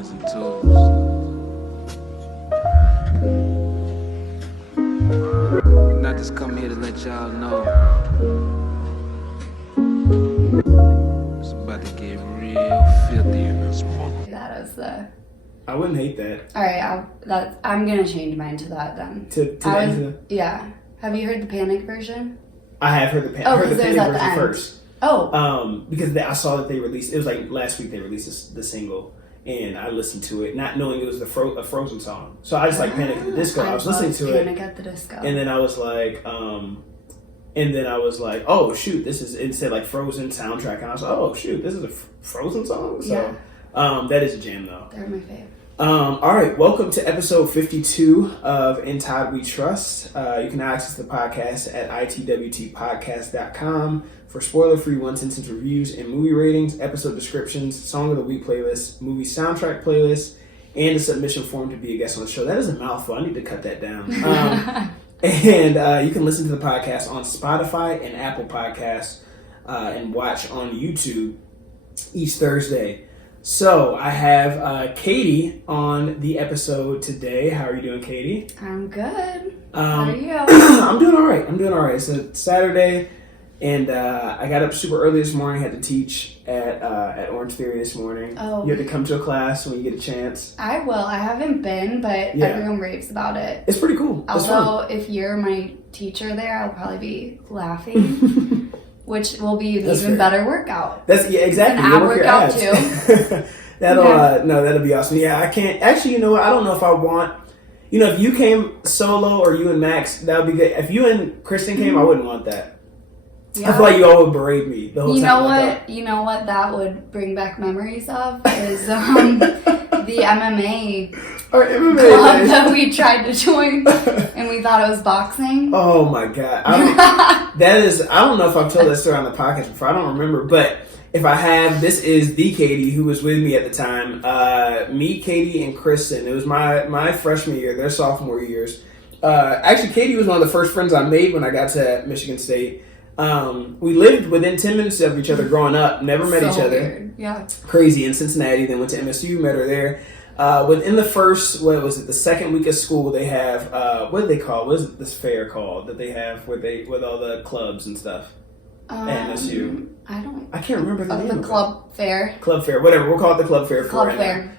ones and twos. And I just come here to let y'all know it's about to get real filthy in this mother. That is the. I wouldn't hate that. All right, I'm gonna change mine to that then. Yeah. Have you heard the Panic version? I have heard the Panic version first. Oh. Because I saw that they released. It was like last week they released the single, and I listened to it, not knowing it was a Frozen song. So I just like Panic at the Disco. I was listening to it. Panic at the Disco. And then I was like, oh shoot, it said like Frozen soundtrack, and I was like, oh shoot, this is a Frozen song. So that is a jam though. They're my fave. All right, welcome to episode 52 of In Todd We Trust. You can access the podcast at itwtpodcast.com for spoiler-free one-sentence reviews and movie ratings, episode descriptions, song of the week playlist, movie soundtrack playlist, and a submission form to be a guest on the show. That is a mouthful. I need to cut that down. And you can listen to the podcast on Spotify and Apple Podcasts and watch on YouTube each Thursday. So I have Katie on the episode today. How are you doing, Katie? I'm good. How are you? I'm doing all right. It's a Saturday, and I got up super early this morning. Had to teach at Orange Theory this morning. Oh. You have to come to a class when you get a chance. I will. I haven't been, but everyone raves about it. It's pretty cool. Although if you're my teacher there, I'll probably be laughing. Which will be an even better workout. Exactly. An ab workout too. That'll be awesome. Yeah, I can't actually. You know what? I don't know if I want. If you came solo or you and Max, that would be good. If you and Kristen came, I wouldn't want that. Yeah. I feel like you all would berate me the whole time. You know what that would bring back memories of is the MMA club that we tried to join, and we thought it was boxing. Oh my god! I don't know if I've told that story on the podcast before. I don't remember, but if I have, this is the Katie who was with me at the time. Me, Katie, and Kristen. It was my freshman year, their sophomore years. Actually, Katie was one of the first friends I made when I got to Michigan State. We lived within 10 minutes of each other growing up, never met each other. Weird. Yeah. Crazy in Cincinnati, then went to MSU, met her there. Within the first, the second week of school, they have, what do they call, what is this fair called that they have with all the clubs and stuff at MSU? I can't remember the name of it. Club fair. Club fair, whatever, we'll call it the club fair. Club fair.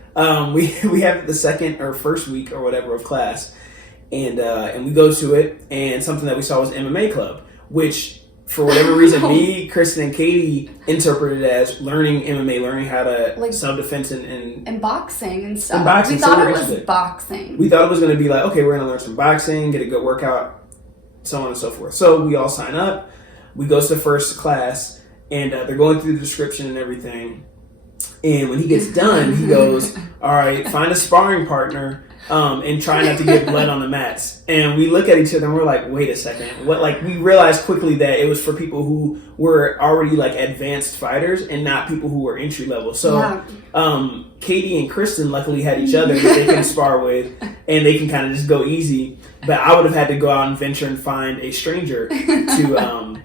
We have the second or first week or whatever of class, and we go to it, and something that we saw was MMA club, which for whatever reason, me, Kristen, and Katie interpreted it as learning MMA, learning how to self-defense and boxing and stuff. We thought it was boxing. We thought it was going to be like, okay, we're going to learn some boxing, get a good workout, so on and so forth. So we all sign up. We go to the first class, and they're going through the description and everything. And when he gets done, he goes, all right, find a sparring partner and try not to get blood on the mats. And we look at each other and we're like, wait a second. We realized quickly that it was for people who were already advanced fighters and not people who were entry level. So Katie and Kristen luckily had each other that they can spar with, and they can kind of just go easy. But I would have had to go out and venture and find a stranger to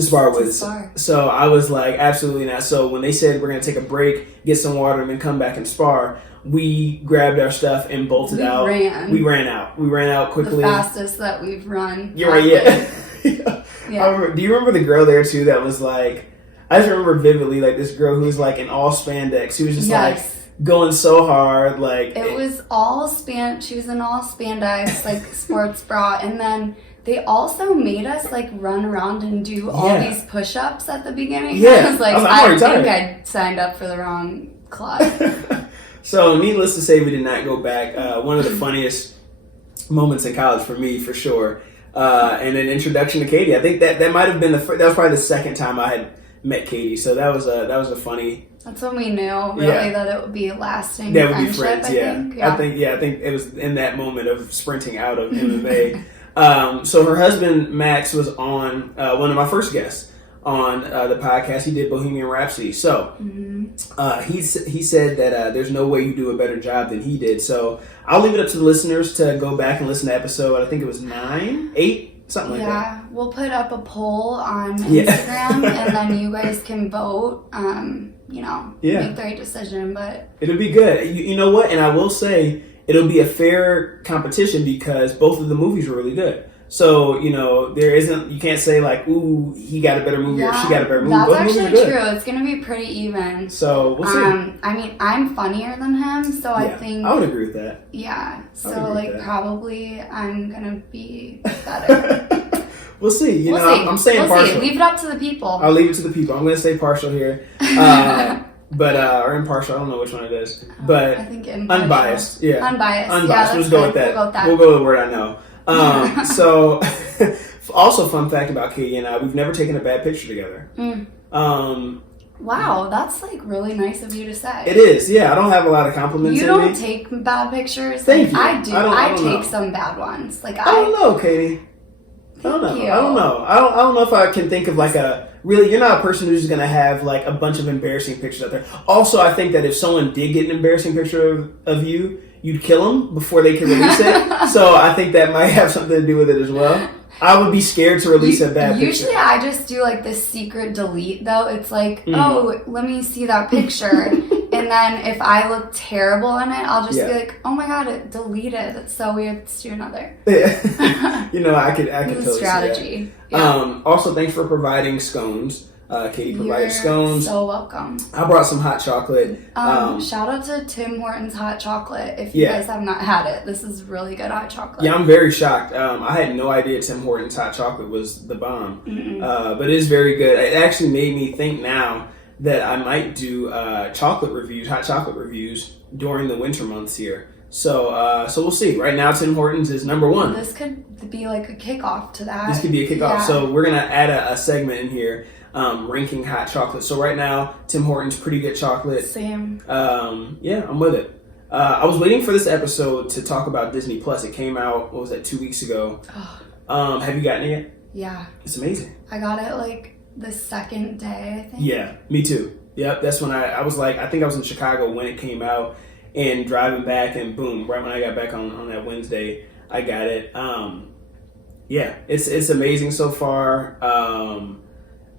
spar with. So I was like, absolutely not. So when they said we're going to take a break, get some water, and then come back and spar, we grabbed our stuff and bolted out. We ran out quickly. The fastest that we've run. You're right, yeah. Do you remember the girl there too that was like, I just remember vividly, this girl who was in all spandex. She was just going so hard. It was all she was in all spandex, sports bra, and then they also made us run around and do all these push-ups at the beginning. Yeah. I think I signed up for the wrong club. So, needless to say, we did not go back. One of the funniest moments in college for me, for sure. And an introduction to Katie. I think that might have been that was probably the second time I had met Katie. So that was a funny. That's when we knew that it would be a lasting. That would be friends. I think it was in that moment of sprinting out of MMA. So her husband Max was on one of my first guests on the podcast. He did Bohemian Rhapsody. So he said that there's no way you do a better job than he did. So I'll leave it up to the listeners to go back and listen to episode. I think it was 9, 8, something like that. we'll put up a poll on Yeah. Instagram, and then you guys can vote. Make the right decision. But it'll be good. You know what? And I will say it'll be a fair competition because both of the movies are really good. So, there isn't, you can't say like, ooh, he got a better movie or she got a better movie. That's Both actually movies are good. true. It's going to be pretty even. So, we'll see. I mean, I'm funnier than him, so I think... I would agree with that. Yeah. So, that. probably I'm going to be better. We'll see. We'll see. I'm saying partial. Leave it up to the people. I'll leave it to the people. I'm going to say partial here. Or impartial. I don't know which one it is. But I think impartial. Unbiased. Yeah. Unbiased. Unbiased. Yeah, Let's go with that. We'll go with the word I know. So, also fun fact about Katie and I, we've never taken a bad picture together. Wow, that's really nice of you to say. It is, yeah. I don't have a lot of compliments. You don't take bad pictures. Thank you. I do. I don't take know. some bad ones. I don't know, Katie. I don't know. You. I don't know. I don't know if I can think of really. You're not a person who's gonna have a bunch of embarrassing pictures out there. Also, I think that if someone did get an embarrassing picture of you, you'd kill them before they can release it. So I think that might have something to do with it as well. I would be scared to release a bad picture. Usually I just do the secret delete though. It's oh, let me see that picture. And then if I look terrible in it, I'll just be like, oh my god, it deleted. That's so weird. Let's do another. I could totally strategy. See that. Yeah. Also, thanks for providing scones. Katie provided scones. So welcome. I brought some hot chocolate. Shout out to Tim Hortons hot chocolate. If you guys have not had it, this is really good hot chocolate. Yeah, I'm very shocked. I had no idea Tim Hortons hot chocolate was the bomb. But it is very good. It actually made me think now that I might do hot chocolate reviews during the winter months here. So we'll see. Right now, Tim Hortons is number one. This could be a kickoff to that. This could be a kickoff. Yeah. So we're gonna add a segment in here. Ranking hot chocolate. So right now, Tim Hortons, pretty good chocolate. Same. Yeah, I'm with it. I was waiting for this episode to talk about Disney Plus. It came out, 2 weeks ago. Have you gotten it yet? Yeah. It's amazing. I got it the second day, I think. Yeah, me too. Yep, that's when I was I think I was in Chicago when it came out and driving back and boom, right when I got back on that Wednesday, I got it. Yeah, it's amazing so far.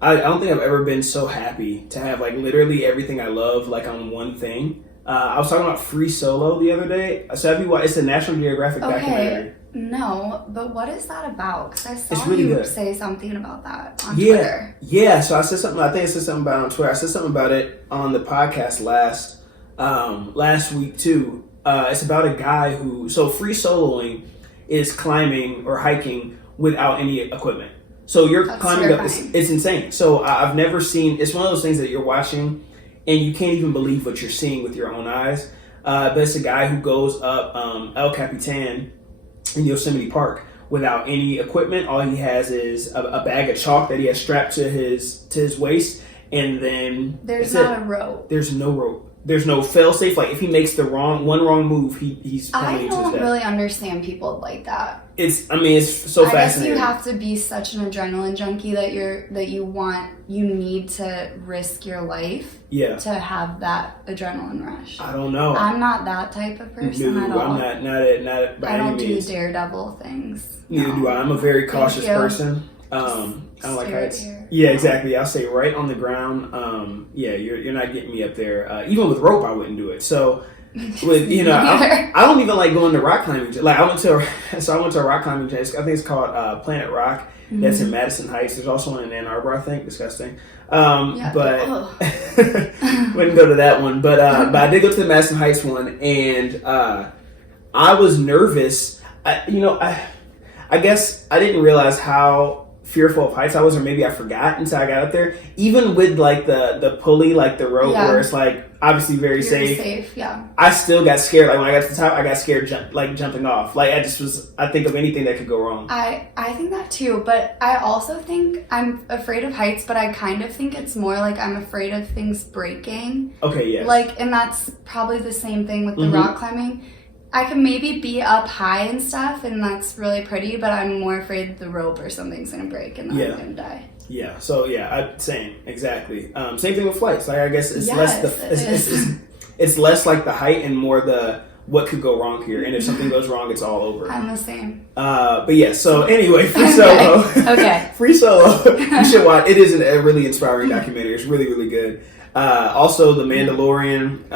I don't think I've ever been so happy to have literally everything I love on one thing. I was talking about Free Solo the other day. So have you watched? It's a National Geographic documentary. No, but what is that about? Because I saw really you good. say something about that on Twitter. Yeah. So I said something. I think I said something about it on Twitter. I said something about it on the podcast last week too. It's about a guy who free soloing is climbing or hiking without any equipment. So you're climbing up. It's insane. So I've never seen. It's one of those things that you're watching, and you can't even believe what you're seeing with your own eyes. But it's a guy who goes up El Capitan in Yosemite Park without any equipment. All he has is a bag of chalk that he has strapped to his waist, and then there's not a rope. There's no rope. There's no fail-safe. If he makes the wrong move, he's plummeting to his death. I don't really understand people like that. It's so fascinating. I guess you have to be such an adrenaline junkie that you need to risk your life to have that adrenaline rush. I don't know. I'm not that type of person at all. I'm not by I don't any means. do daredevil things. Neither do I. I'm a very cautious person. I don't like heights. Yeah, exactly. I'll stay right on the ground. You're not getting me up there. Even with rope, I wouldn't do it. So, I don't even like going to rock climbing. I went to a rock climbing gym. I think it's called Planet Rock. That's in Madison Heights. There's also one in Ann Arbor, I think. Disgusting. But wouldn't go to that one. But I did go to the Madison Heights one, and I was nervous. I guess I didn't realize how fearful of heights I was, or maybe I forgot until I got up there. Even with the pulley, the rope, where it's obviously very safe. Yeah. I still got scared. When I got to the top, I got scared jumping off. I think of anything that could go wrong. I think that too, but I also think I'm afraid of heights, but I kind of think it's more I'm afraid of things breaking. Okay, yeah. And that's probably the same thing with the rock climbing. I can maybe be up high and stuff, and that's really pretty, but I'm more afraid the rope or something's going to break and then I'm going to die. Yeah, so same, exactly. Same thing with flights. I guess it's it's less the height and more the what could go wrong here, and if something goes wrong, it's all over. I'm the same. But yeah, so anyway, Free Solo. Okay. Free Solo. You should watch. It is a really inspiring documentary. It's really, really good. Also, The Mandalorian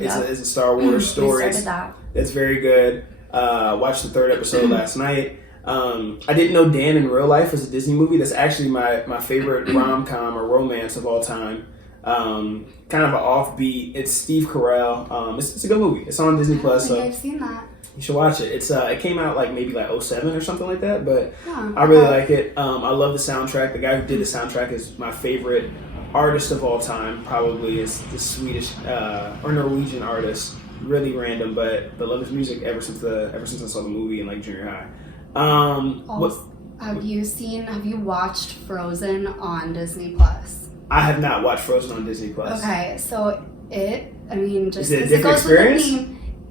is a Star Wars story. We started that. It's very good. Watched the 3rd episode last night. I didn't know Dan in Real Life was a Disney movie. That's actually my favorite rom-com or romance of all time. Kind of an offbeat. It's Steve Carell. It's a good movie. It's on Disney Plus. So I've seen that. you should watch it. It came out maybe 07 or something like that. But I really like it. I love the soundtrack. The guy who did the soundtrack is my favorite artist of all time. Probably is the Swedish or Norwegian artist. Really random, but love his music ever since I saw the movie in junior high. Have you watched Frozen on Disney Plus? I have not watched Frozen on Disney Plus. Okay, so just is it a because it different goes with the experience?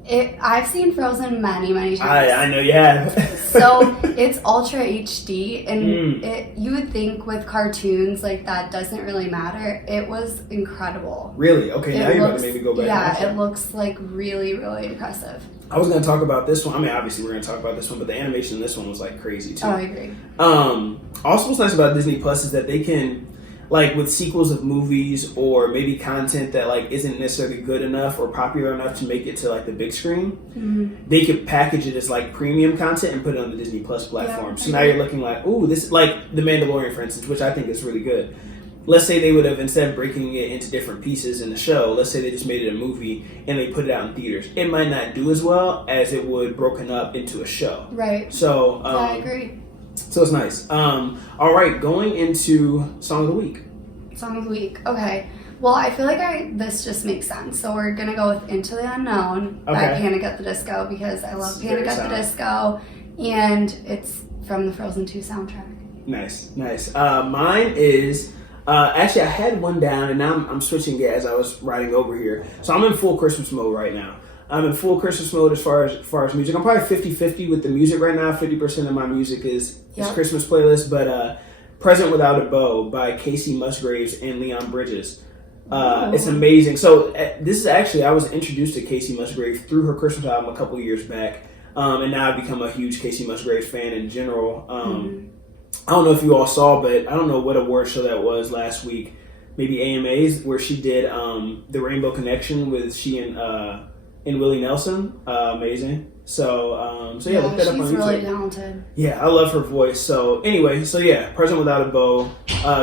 theme, I've seen Frozen many, many times. I know you have. So it's Ultra HD, and you would think with cartoons that doesn't really matter. It was incredible. Really? Okay, now you're about to make me go back. Yeah, it looks really, really impressive. I was going to talk about this one. I mean, obviously we're going to talk about this one, but the animation in this one was crazy too. Oh, I agree. Also, what's nice about Disney Plus is that they can, with sequels of movies or maybe content that isn't necessarily good enough or popular enough to make it to the big screen, they could package it as premium content and put it on the Disney Plus platform. Yeah, so now you're looking ooh, this is The Mandalorian, for instance, which I think is really good. Let's say they would have, instead of breaking it into different pieces in the show, let's say they just made it a movie and they put it out in theaters. It might not do as well as it would broken up into a show. Right. So I agree. So it's nice. All right, going into Song of the Week. Song of the Week. Okay. Well, I feel this just makes sense. So we're going to go with Into the Unknown by Panic at the Disco because I love Panic at the Disco and it's from the Frozen 2 soundtrack. Nice. Mine is... actually, I had one down, and now I'm switching it as I was riding over here. So I'm in full Christmas mode right now. I'm in full Christmas mode as far as music. I'm probably 50-50 with the music right now. 50% of my music is Christmas playlist, but Present Without a Bow by Casey Musgraves and Leon Bridges. It's amazing. So this is actually, I was introduced to Casey Musgraves through her Christmas album a couple years back, and now I've become a huge Casey Musgraves fan in general. I don't know if you all saw, but I don't know what award show that was last week. Maybe AMAs, where she did the Rainbow Connection with she and Willie Nelson. Amazing. So yeah, look that up on YouTube. She's really talented. Yeah, I love her voice. So anyway, Present Without a Bow,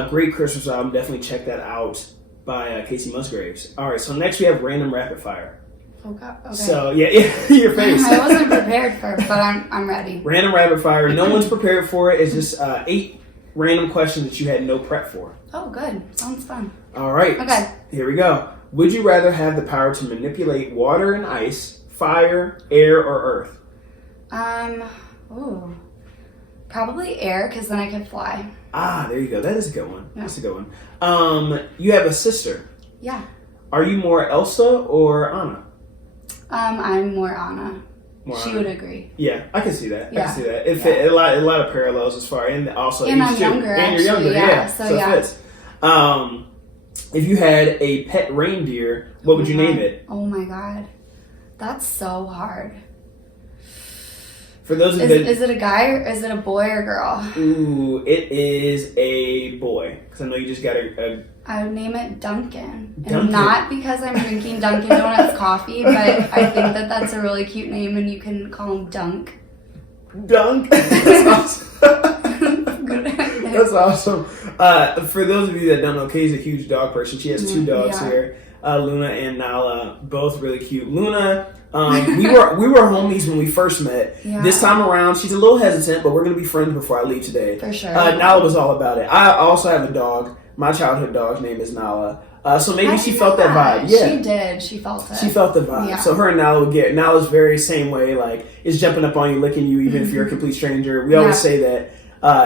great Christmas album. Definitely check that out by Casey Musgraves. All right, so next we have Random Rapid Fire. Okay. So yeah, your face. I wasn't prepared for it, but I'm ready. Random Rapid Fire. No one's prepared for it. It's just 8 random questions that you had no prep for. Oh, good. Sounds fun. All right. Okay. Here we go. Would you rather have the power to manipulate water and ice, fire, air, or earth? Probably air, because then I could fly. Ah, there you go. That is a good one. Yeah. That's a good one. You have a sister. Yeah. Are you more Elsa or Anna? I'm more Anna. She Anna. would agree. Yeah, I can see that. Yeah. I can see that. A lot of parallels as far, and also and age I'm too. younger. And you're younger, yeah. So it fits. If you had a pet reindeer, what would you name it? Oh my god, that's so hard. For those of is it a guy or is it a boy or girl? Ooh, it is a boy. Because I know you just got a I would name it Duncan. And not because I'm drinking Dunkin' Donuts coffee, but I think that's a really cute name and you can call him Dunk. Dunk? That's awesome. That's awesome. For those of you that don't know, Kay's a huge dog person. She has 2 dogs here, Luna and Nala, both really cute. Luna, we were homies when we first met. Yeah. This time around, she's a little hesitant, but we're going to be friends before I leave today. For sure. Nala was all about it. I also have a dog. My childhood dog's name is Nala. So maybe she felt that vibe. Yeah. She did. She felt it. She felt the vibe. Yeah. So her and Nala would get... Nala's very same way, is jumping up on you, licking you, even if you're a complete stranger. We always say that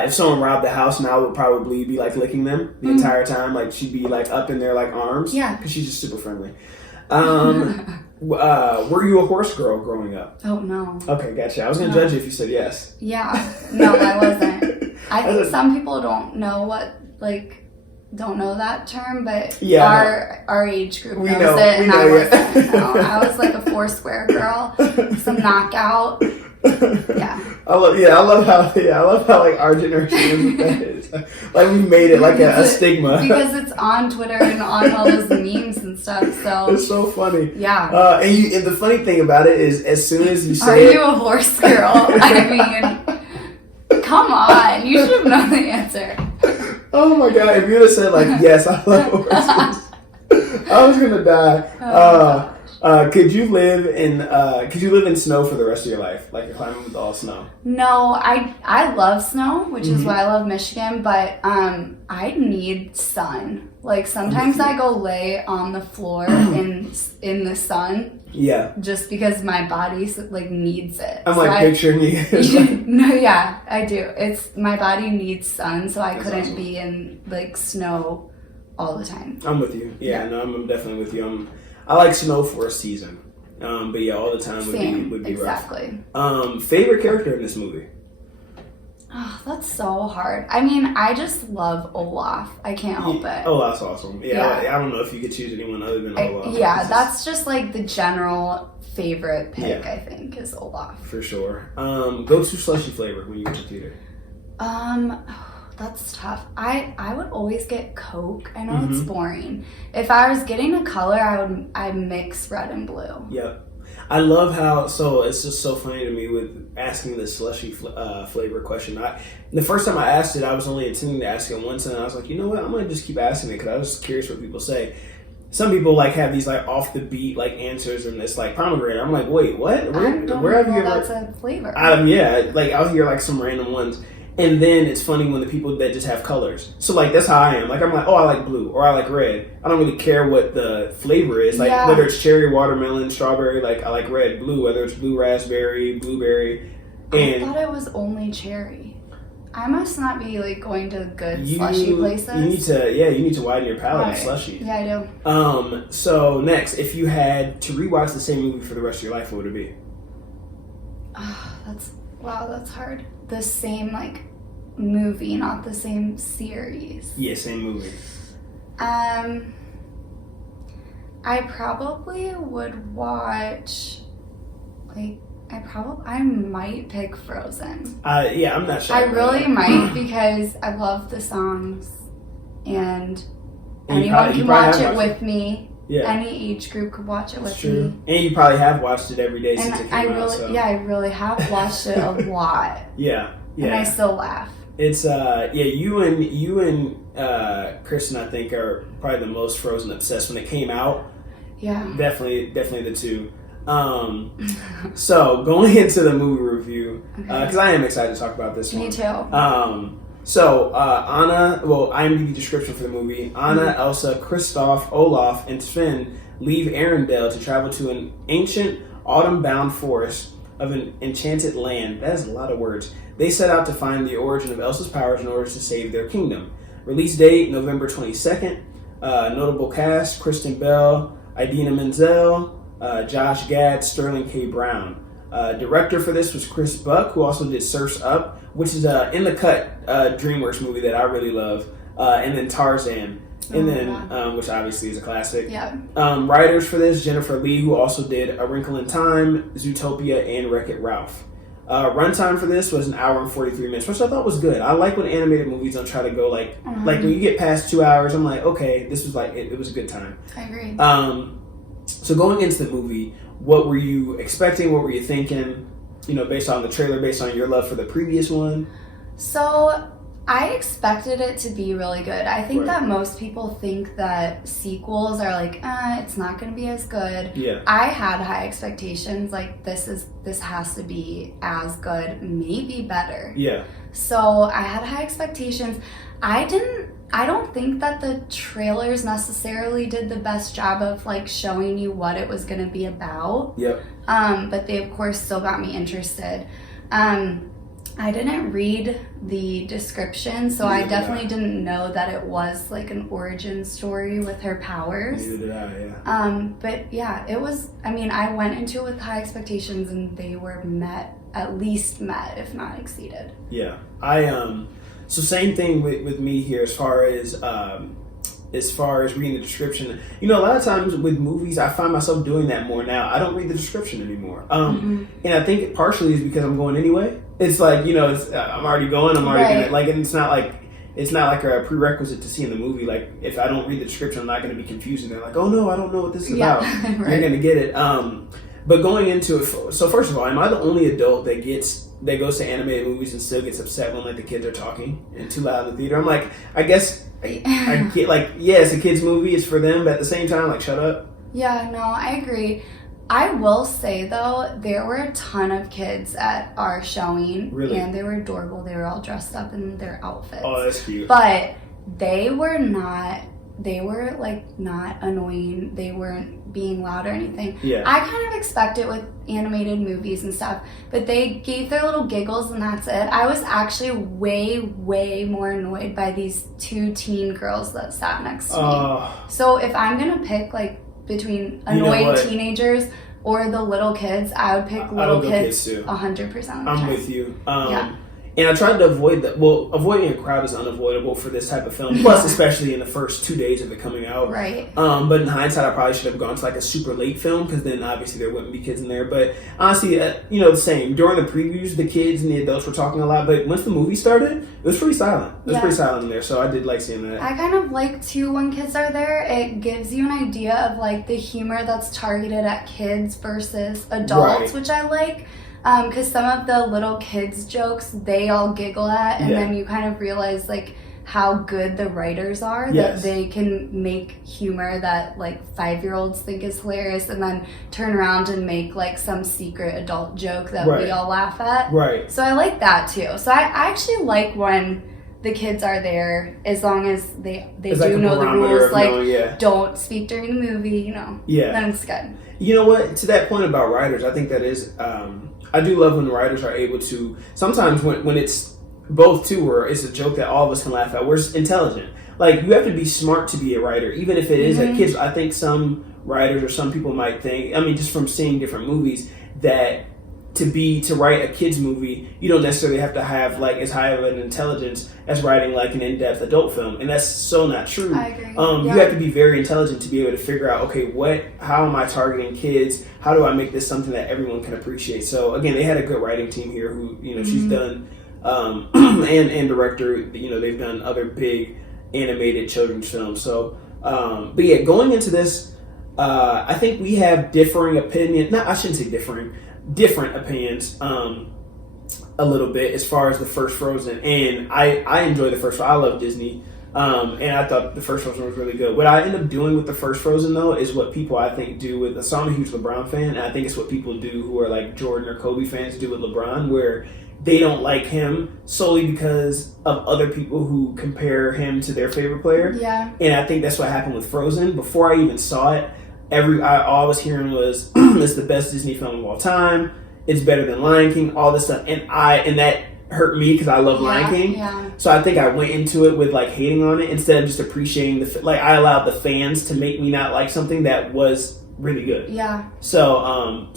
if someone robbed the house, Nala would probably be, licking them the entire time. She'd be, up in their, arms. Yeah. Because she's just super friendly. Were you a horse girl growing up? Oh, no. Okay, gotcha. I was going to judge you if you said yes. Yeah. No, I wasn't. I think some people don't know what, don't know that term, but Yeah, our age group We knows know- it, we and know, I yeah. wasn't. No, I was like a Foursquare girl, some knockout. Yeah. I love how like our generation is what that is. Like we made it like a stigma. Because it's on Twitter and on all those memes and stuff. So It's so funny. yeah. And the funny thing about it is, as soon as you Are say you a horse girl? I mean, come on. You should have known the answer. oh my god, if you would have said like, yes, I love horses, I was gonna die. Could you live in snow for the rest of your life? Like you're climbing with all snow? No, I love snow, which is Mhm. why I love Michigan, but I need sun. Like sometimes I go lay on the floor in the sun Yeah. just because my body like needs it. I'm So like picturing you. No, yeah, I do. It's my body needs sun, so I That's couldn't awesome. be in like snow all the time. I'm with you. Yeah, Yeah. no, I'm definitely with you. I like snow for a season. But yeah, all the time Same, would be exactly. rough. Favorite character in this movie? Oh, that's so hard. I mean, I just love Olaf. I can't help it. Oh, that's awesome. Yeah, Yeah. I don't know if you could choose anyone other than Olaf. Yeah, It's that's just like the general favorite pick, Yeah. I think, is Olaf. for sure. Go to slushy flavor when you go to theater. That's tough. I would always get Coke. I know it's Mhm. boring. If I was getting a color, I'd mix red and blue. Yep. I love how, so it's just so funny to me with asking this slushy flavor question. The first time I asked it, I was only intending to ask it once, and I was like, you know what, I'm going to just keep asking it because I was just curious what people say. Some people like have these like off the beat like answers, and it's like pomegranate. I'm like, wait, what? I don't Where have know you ever? that's a flavor. Yeah, like I'll hear like some random ones. And then it's funny when the people that just have colors. So like that's how I am. Like I'm like, oh, I like blue or I like red. I don't really care what the flavor is. Like Yeah. whether it's cherry, watermelon, strawberry. Like I like red, blue. Whether it's blue raspberry, blueberry, I and thought it was only cherry. I must not be like going to good you slushy places. you need to widen your palate Right. of slushy. Yeah, I do. So next, if you had to rewatch the same movie for the rest of your life, what would it be? That's hard. The same like movie, not the same series. Yeah, same movie. I probably would watch like I might pick Frozen. Yeah, I'm not sure. I really might because I love the songs and And you anyone probably can watch have it watched with me. Yeah, Any age group could watch it with it's true. me. And you probably have watched it every day And since it came I out. really, So. I really have watched it a lot, Yeah. and I still laugh. It's you and Kristen, I think, are probably the most Frozen obsessed when it came out. Yeah. Definitely the two. So going into the movie review, because I am excited to talk about this one. Me too. Anna, IMDb description for the movie: Anna, Elsa, Kristoff, Olaf, and Sven leave Arendelle to travel to an ancient autumn-bound forest of an enchanted land. That is a lot of words. They set out to find the origin of Elsa's powers in order to save their kingdom. Release date, November 22nd. Notable cast, Kristen Bell, Idina Menzel, Josh Gad, Sterling K. Brown. Director for this was Chris Buck, who also did Surf's Up, which is In the Cut, DreamWorks movie that I really love. And then Tarzan. And then, which obviously is a classic. Yeah. Writers for this, Jennifer Lee, who also did A Wrinkle in Time, Zootopia, and Wreck-It Ralph. Runtime for this was 1 hour and 43 minutes, which I thought was good. I like when animated movies don't try to go like when you get past 2 hours, I'm like, okay, this was like, it was a good time. I agree. So going into the movie, what were you expecting? What were you thinking? You know, based on the trailer, based on your love for the previous one? So I expected it to be really good. I think Right. that most people think that sequels are like, it's not going to be as good. Yeah. I had high expectations. Like this has to be as good, maybe better. Yeah. So I had high expectations. I don't think that the trailers necessarily did the best job of like showing you what it was going to be about. Yep. But they of course still got me interested. I didn't read the description, so I definitely didn't know that it was like an origin story with her powers. Neither did I, yeah. But yeah, it was, I mean, I went into it with high expectations and they were at least met, if not exceeded. Yeah. So same thing with me here as far as as far as reading the description. You know, a lot of times with movies, I find myself doing that more now. I don't read the description anymore. And I think it partially is because I'm going anyway. It's like, you know, I'm already going. I'm already gonna, like, and it's not like a prerequisite to seeing the movie. Like, if I don't read the description, I'm not going to be confused. And they're like, oh no, I don't know what this is about. Right. You're going to get it. But going into it, so first of all, am I the only adult that goes to animated movies and still gets upset when like the kids are talking and too loud in the theater? I'm like, I guess I get like, yeah, it's a kids movie, it's for them, but at the same time, like, shut up. Yeah, no, I agree. I will say though, there were a ton of kids at our showing, really? And they were adorable. They were all dressed up in their outfits. Oh, that's cute. But they were not annoying. They weren't being loud or anything. Yeah. I kind of expect it with animated movies and stuff, but they gave their little giggles and that's it. I was actually way, way more annoyed by these two teen girls that sat next to me. So if I'm going to pick like between annoying teenagers or the little kids, I would pick little kids 100% of the time. I'm with you. And I tried to avoid that. Well, avoiding a crowd is unavoidable for this type of film. Plus, especially in the first 2 days of it coming out. Right. But in hindsight, I probably should have gone to like a super late film because then obviously there wouldn't be kids in there. But honestly, you know, the same. During the previews, the kids and the adults were talking a lot. But once the movie started, it was pretty silent. It was pretty silent in there. So I did like seeing that. I kind of like too when kids are there. It gives you an idea of like the humor that's targeted at kids versus adults, which I like. Because some of the little kids jokes they all giggle at, and then you kind of realize like how good the writers are, that they can make humor that like 5-year-olds think is hilarious and then turn around and make like some secret adult joke that we all laugh at. Right. So I like that too. So I actually like when the kids are there, as long as they do like know the rules, like don't speak during the movie, you know. Yeah. Then it's good. You know what? To that point about writers, I think that is I do love when writers are able to, sometimes when it's both too, or it's a joke that all of us can laugh at, we're intelligent. Like, you have to be smart to be a writer, even if it is a kids. I think some writers or some people might think, I mean, just from seeing different movies, that to write a kids movie, you don't necessarily have to have like as high of an intelligence as writing like an in-depth adult film, and that's so not true. I agree. You have to be very intelligent to be able to figure out, okay, how am I targeting kids? How do I make this something that everyone can appreciate? So again, they had a good writing team here who, you know, she's done and director, you know, they've done other big animated children's films. So but yeah, going into this, I think we have differing opinions. I shouldn't say different opinions a little bit as far as the first Frozen, and I enjoy the first one. I love Disney, and I thought the first Frozen was really good. What I end up doing with the first Frozen though is what people I think do with, so I'm a huge LeBron fan, and I think it's what people do who are like Jordan or Kobe fans do with LeBron, where they don't like him solely because of other people who compare him to their favorite player. Yeah. And I think that's what happened with Frozen. Before I even saw it, all I was hearing was it's the best Disney film of all time. It's better than Lion King, all this stuff, and that hurt me because I love Lion King. Yeah. So I think I went into it with like hating on it instead of just appreciating I allowed the fans to make me not like something that was really good. Yeah. So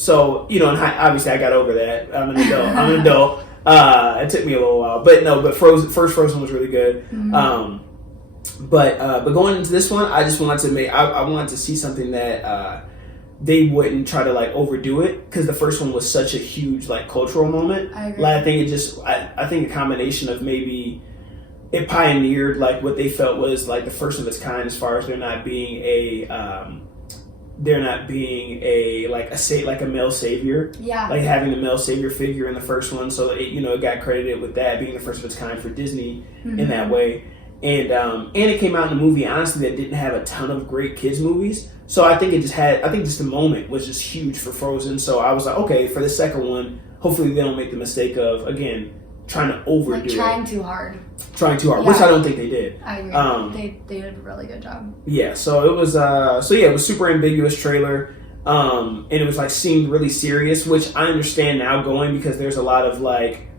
you know, and obviously I got over that. I'm an adult. It took me a little while, but first Frozen was really good. Mm-hmm. But going into this one, I just wanted to I wanted to see something that they wouldn't try to like overdo it, because the first one was such a huge like cultural moment. I agree. Like, I think a combination of maybe it pioneered like what they felt was like the first of its kind, as far as there not being a like a male savior. Yeah. Like having a male savior figure in the first one, so it got credited with that being the first of its kind for Disney in that way. And it came out in a movie, honestly, that didn't have a ton of great kids movies. So I think just the moment was just huge for Frozen. So I was like, okay, for the second one, hopefully they don't make the mistake of, again, trying to overdo it. Trying too hard, yeah. Which I don't think they did. I agree. They did a really good job. Yeah, so it was it was super ambiguous trailer. And it was like seemed really serious, which I understand now going, because there's a lot of like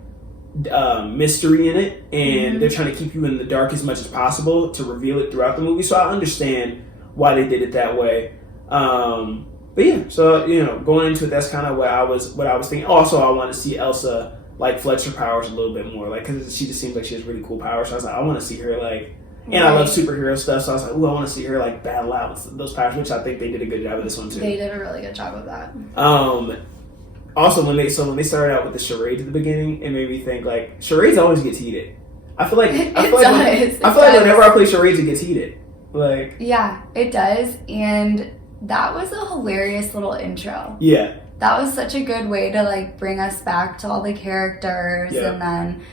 mystery in it, and they're trying to keep you in the dark as much as possible to reveal it throughout the movie. So I understand why they did it that way. But yeah, so going into it, that's kind of what I was thinking. Also, I want to see Elsa like flex her powers a little bit more, like, because she just seems like she has really cool powers. So I was like, I want to see her like And I love superhero stuff, so I was like, ooh, I want to see her like battle out with those powers, which I think they did a good job of this one too. They did a really good job of that. Also, when they started out with the charades at the beginning, it made me think like charades always gets heated. I feel like whenever I play charades, it gets heated. Like yeah, it does, and that was a hilarious little intro. Yeah, that was such a good way to like bring us back to all the characters, and then.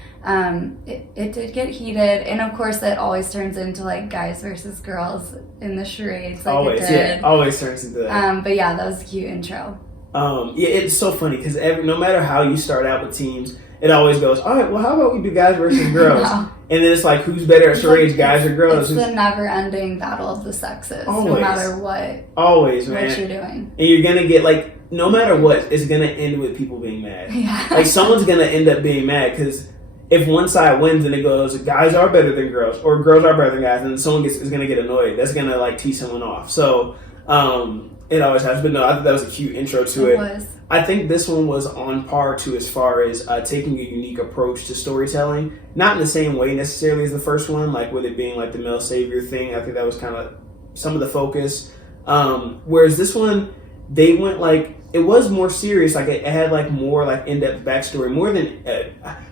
It did get heated, and of course that always turns into like guys versus girls in the charades. Like always, it did. Always turns into that. But yeah, that was a cute intro. Yeah, it's so funny because no matter how you start out with teams, it always goes, all right, well, how about we do guys versus girls? And then it's like, who's better at charades, guys or girls? It's the never-ending battle of the sexes, always, no matter what. Always, man. What you're doing, and you're gonna get like, no matter what, it's gonna end with people being mad. Yeah. Like someone's gonna end up being mad because. If one side wins and it goes, guys are better than girls, or girls are better than guys, and someone is going to get annoyed. That's going to like tee someone off. So it always has. But no, I thought that was a cute intro to it. It was. I think this one was on par to as far as taking a unique approach to storytelling. Not in the same way necessarily as the first one, like with it being like the male savior thing. I think that was kind of some of the focus. Whereas this one, they went like, it was more serious. Like it had like more like in-depth backstory, more than...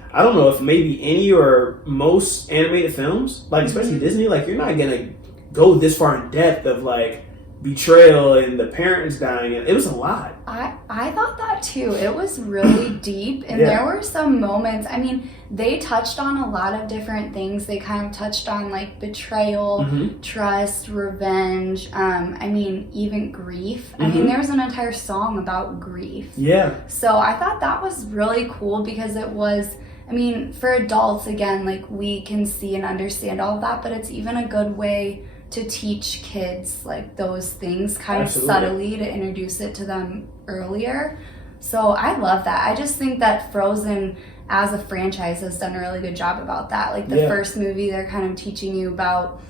I don't know if maybe any or most animated films, like especially Disney, like you're not gonna go this far in depth of like betrayal and the parents dying. It was a lot. I thought that too. It was really deep, and there were some moments. I mean, they touched on a lot of different things. They kind of touched on like betrayal, trust, revenge. I mean, even grief. I mean, there was an entire song about grief. Yeah. So I thought that was really cool because it was. I mean, for adults, again, like we can see and understand all of that, but it's even a good way to teach kids like those things kind of subtly to introduce it to them earlier. So I love that. I just think that Frozen as a franchise has done a really good job about that. Like the first movie, they're kind of teaching you about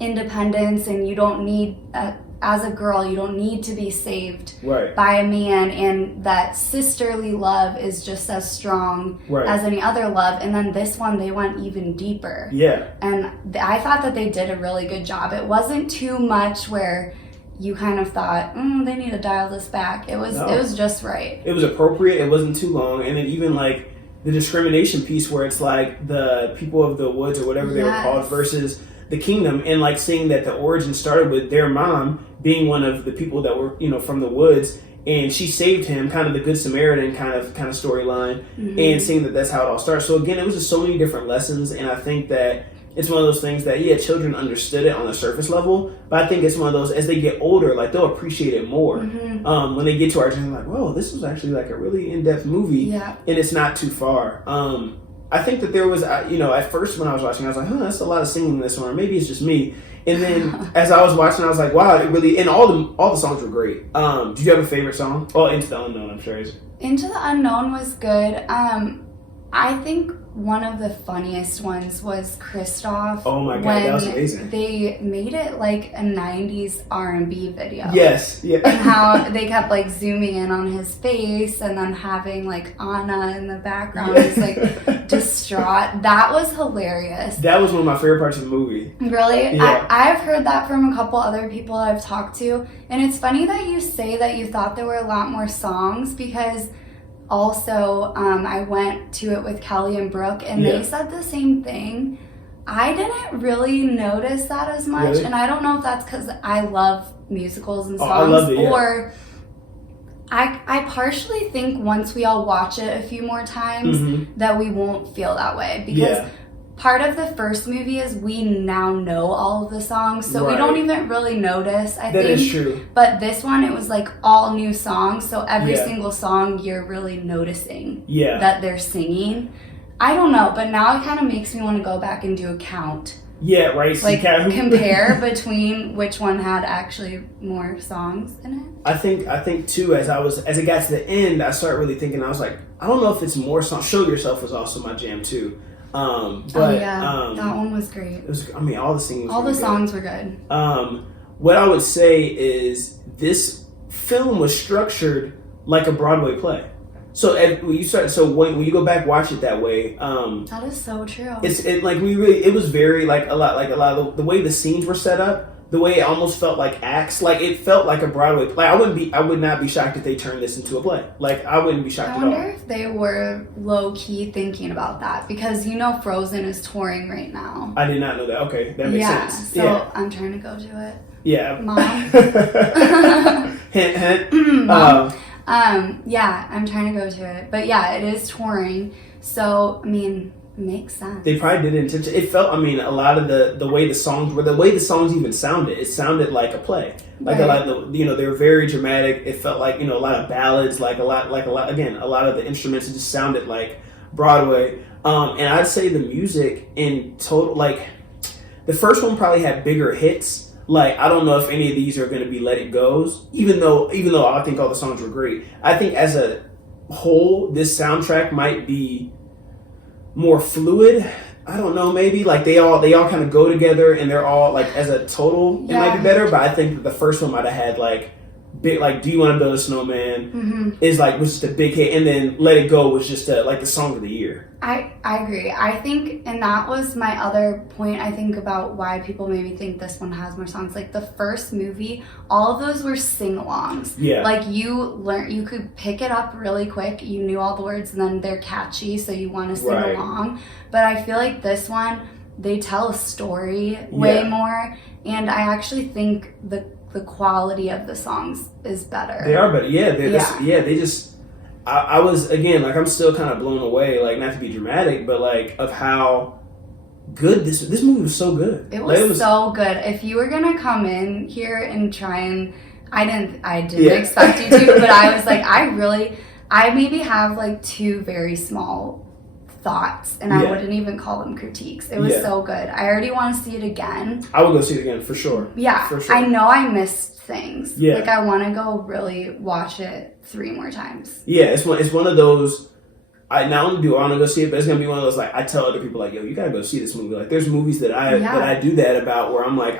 independence, and you don't need as a girl, you don't need to be saved by a man, and that sisterly love is just as strong as any other love. And then this one, they went even deeper. Yeah. And I thought that they did a really good job. It wasn't too much where you kind of thought, they need to dial this back. It was just right. It was appropriate. It wasn't too long. And then even like the discrimination piece where it's like the people of the woods or whatever they were called versus the kingdom, and like seeing that the origin started with their mom being one of the people that were, from the woods, and she saved him, kind of the Good Samaritan kind of storyline, and seeing that that's how it all starts. So again, it was just so many different lessons, and I think that it's one of those things that, children understood it on the surface level, but I think it's one of those, as they get older, like they'll appreciate it more. When they get to our generation, like, whoa, this was actually like a really in-depth movie, and it's not too far. I think that there was, at first when I was watching, I was like, that's a lot of singing in this one, or maybe it's just me. And then as I was watching, I was like, wow, it really, and all the songs were great. Did you have a favorite song? Oh, Into the Unknown, I'm sure is. Into the Unknown was good. I think one of the funniest ones was Kristoff. Oh my God, that was amazing. They made it like a 90s R&B video. Yes, yeah. And how they kept like zooming in on his face and then having like Anna in the background is like distraught. That was hilarious. That was one of my favorite parts of the movie. Really? Yeah. I've heard that from a couple other people I've talked to. And it's funny that you say that you thought there were a lot more songs, because also, I went to it with Kelly and Brooke, and they said the same thing. I didn't really notice that as much, and I don't know if that's because I love musicals and songs, I love it, or I partially think once we all watch it a few more times that we won't feel that way, because part of the first movie is we now know all of the songs, so we don't even really notice, I think. That is true. But this one, it was like all new songs, so every single song you're really noticing that they're singing. I don't know, but now it kind of makes me want to go back and do a count. Yeah, right. Like compare between which one had actually more songs in it. I think too, as it got to the end, I started really thinking, I was like, I don't know if it's more songs. Show Yourself was also my jam too. That one was great. All the singing was all really the songs were good. What I would say is this film was structured like a Broadway play. when you go back watch it that way, That is so true. it was very like a lot of the way the scenes were set up. The way it almost felt like acts, like it felt like a Broadway. Like I would not be shocked if they turned this into a play. Like I wouldn't be shocked at all. I wonder if they were low key thinking about that because Frozen is touring right now. I did not know that. Okay, that makes sense. So I'm trying to go to it. Yeah, Mom. hint, hint. Mom. Yeah, I'm trying to go to it, but yeah, it is touring. So I mean. Makes sense. They probably did it intentionally. It felt, a lot of the way the songs even sounded, it sounded like a play. Like a lot of the, they were very dramatic. It felt like, a lot of ballads, a lot of the instruments, it just sounded like Broadway. And I'd say the music in total, like the first one probably had bigger hits. Like, I don't know if any of these are going to be Let It Go's, even though I think all the songs were great. I think as a whole, this soundtrack might be more fluid. I don't know, maybe like they all kind of go together and they're all like as a total it might be better, but I think that the first one might have had like big, like Do You Want to Build a Snowman was just a big hit, and then Let It Go was just like the song of the year. I agree. I think, and that was my other point, I think, about why people maybe think this one has more songs. Like the first movie, all of those were sing-alongs. Yeah. Like you could pick it up really quick, you knew all the words, and then they're catchy, so you want to sing along. But I feel like this one, they tell a story way more, and I actually think the quality of the songs is better. They are better. Yeah. They just... I was, again, like, I'm still kind of blown away, like, not to be dramatic, but, like, of how good this movie was. So good. It was so good. If you were going to come in here and try and, I didn't expect you to, but I was like, I maybe have, like, two very small thoughts, and I wouldn't even call them critiques. It was so good. I already want to see it again. I will go see it again, for sure. Yeah. For sure. I know I missed things. Yeah. Like, I want to go really watch it 3 more times. Yeah, it's one of those, I want to go see it, but it's going to be one of those, like, I tell other people, like, yo, you got to go see this movie. Like, there's movies that I do that about where I'm like,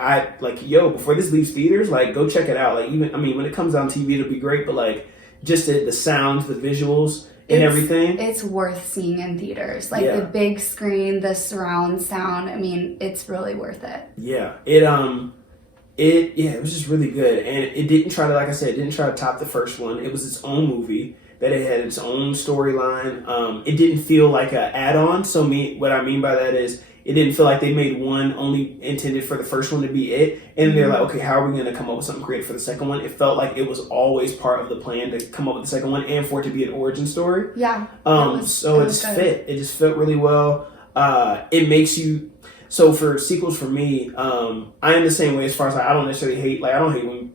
yo, before this leaves theaters, like, go check it out. Like, even, when it comes on TV, it'll be great, but, like, just the sounds, the visuals, and everything. It's worth seeing in theaters. Like, the big screen, the surround sound, it's really worth it. Yeah. It was just really good, and it didn't try to, like I said, it didn't try to top the first one. It was its own movie that it had its own storyline. It didn't feel like an add-on. So what I mean by that is it didn't feel like they made one only intended for the first one to be it, and they're like, okay, how are we going to come up with something creative for the second one? It felt like it was always part of the plan to come up with the second one and for it to be an origin story. Yeah. It just fit. It just fit really well. It makes you. So for sequels, for me, I am the same way as far as I don't necessarily hate. Like, I don't hate when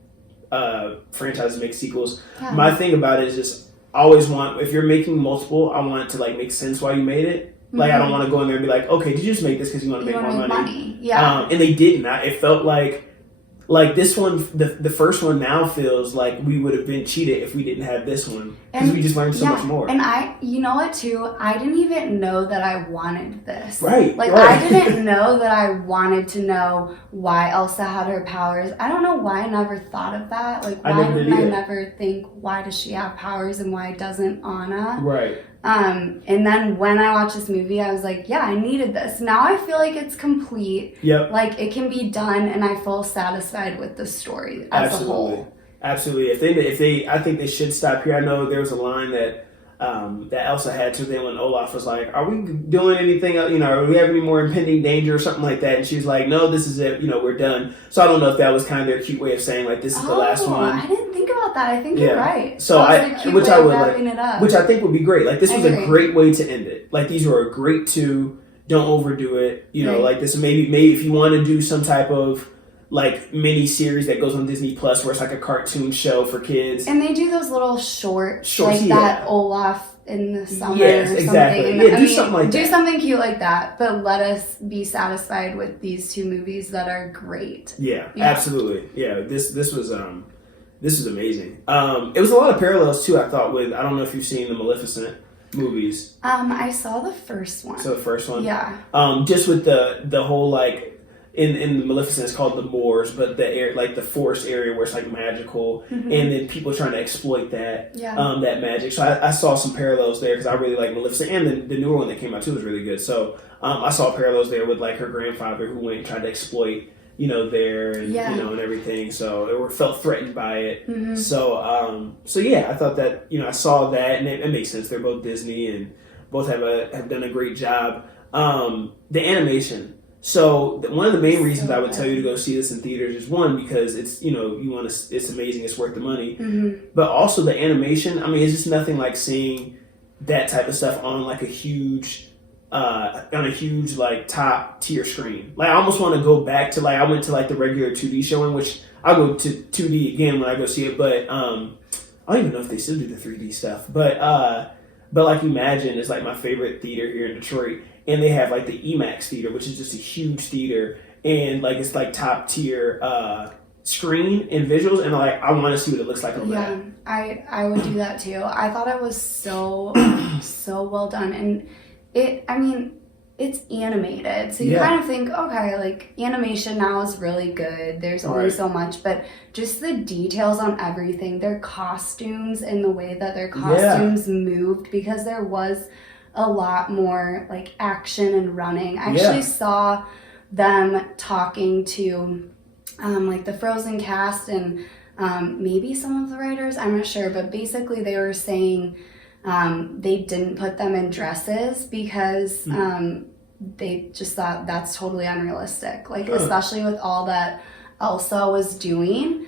franchises make sequels. Yeah. My thing about it is just I always want, if you're making multiple, I want it to like make sense why you made it. Like, I don't want to go in there and be like, okay, did you just make this because you want to make more money? Yeah. And they didn't. It felt like this one, the first one now feels like we would have been cheated if we didn't have this one. Because we just learned so much more. And you know what, too? I didn't even know that I wanted this. Right. Like, I didn't know that I wanted to know why Elsa had her powers. I don't know why I never thought of that. Like, why didn't I never think, why does she have powers and why doesn't Anna? Right. And then when I watched this movie, I was like, yeah, I needed this. Now I feel like it's complete. Yep. Like, it can be done, and I feel satisfied with the story as a whole. Absolutely. I think they should stop here. I know there was a line that Elsa had to them when Olaf was like, are we doing anything, are we have any more impending danger or something like that? And she was like, no, this is it, we're done. So I don't know if that was kind of their cute way of saying, like, this is the last one. I didn't think about that. I think you're right. So which I think would be great. Like, this was a great way to end it. Like, these were a great 2. Don't overdo it. Like, this maybe if you want to do some type of like mini series that goes on Disney Plus where it's like a cartoon show for kids. And they do those little shorts like that Olaf in the summer or something. Exactly. Yeah, something like that. Do something cute like that, but let us be satisfied with these 2 movies that are great. Yeah. Absolutely. Yeah, this was amazing. It was a lot of parallels too, I thought, with, I don't know if you've seen the Maleficent movies. I saw the first one. So the first one? Yeah. Just with the whole, like, in Maleficent it's called the moors, but the air like the forest area where it's like magical, and then people trying to exploit that that magic. So I saw some parallels there because I really like Maleficent, and the newer one that came out too was really good. So I saw parallels there with like her grandfather who went and tried to exploit there and and everything. So they felt threatened by it. So yeah, I thought that I saw that and it makes sense. They're both Disney and both have done a great job. The animation. So one of the main reasons I would tell you to go see this in theaters is one, because it's it's amazing, it's worth the money, but also the animation. I mean, it's just nothing like seeing that type of stuff on like a huge like top tier screen. Like I almost want to go back to I went to like the regular 2D showing, which I'll go to 2D again when I go see it, but I don't even know if they still do the 3D stuff, but like Imagine is like my favorite theater here in Detroit. And they have like the EMAX theater, which is just a huge theater, and like it's like top tier screen and visuals, and like I want to see what it looks like on that. I would do that too. I thought it was so well done, and it's animated, so you kind of think, okay, like animation now is really good. There's only so much, but just the details on everything, their costumes and the way that their costumes moved, because there was a lot more like action and running. I actually saw them talking to like the Frozen cast and maybe some of the writers, I'm not sure, but basically they were saying they didn't put them in dresses because they just thought that's totally unrealistic, like especially with all that Elsa was doing.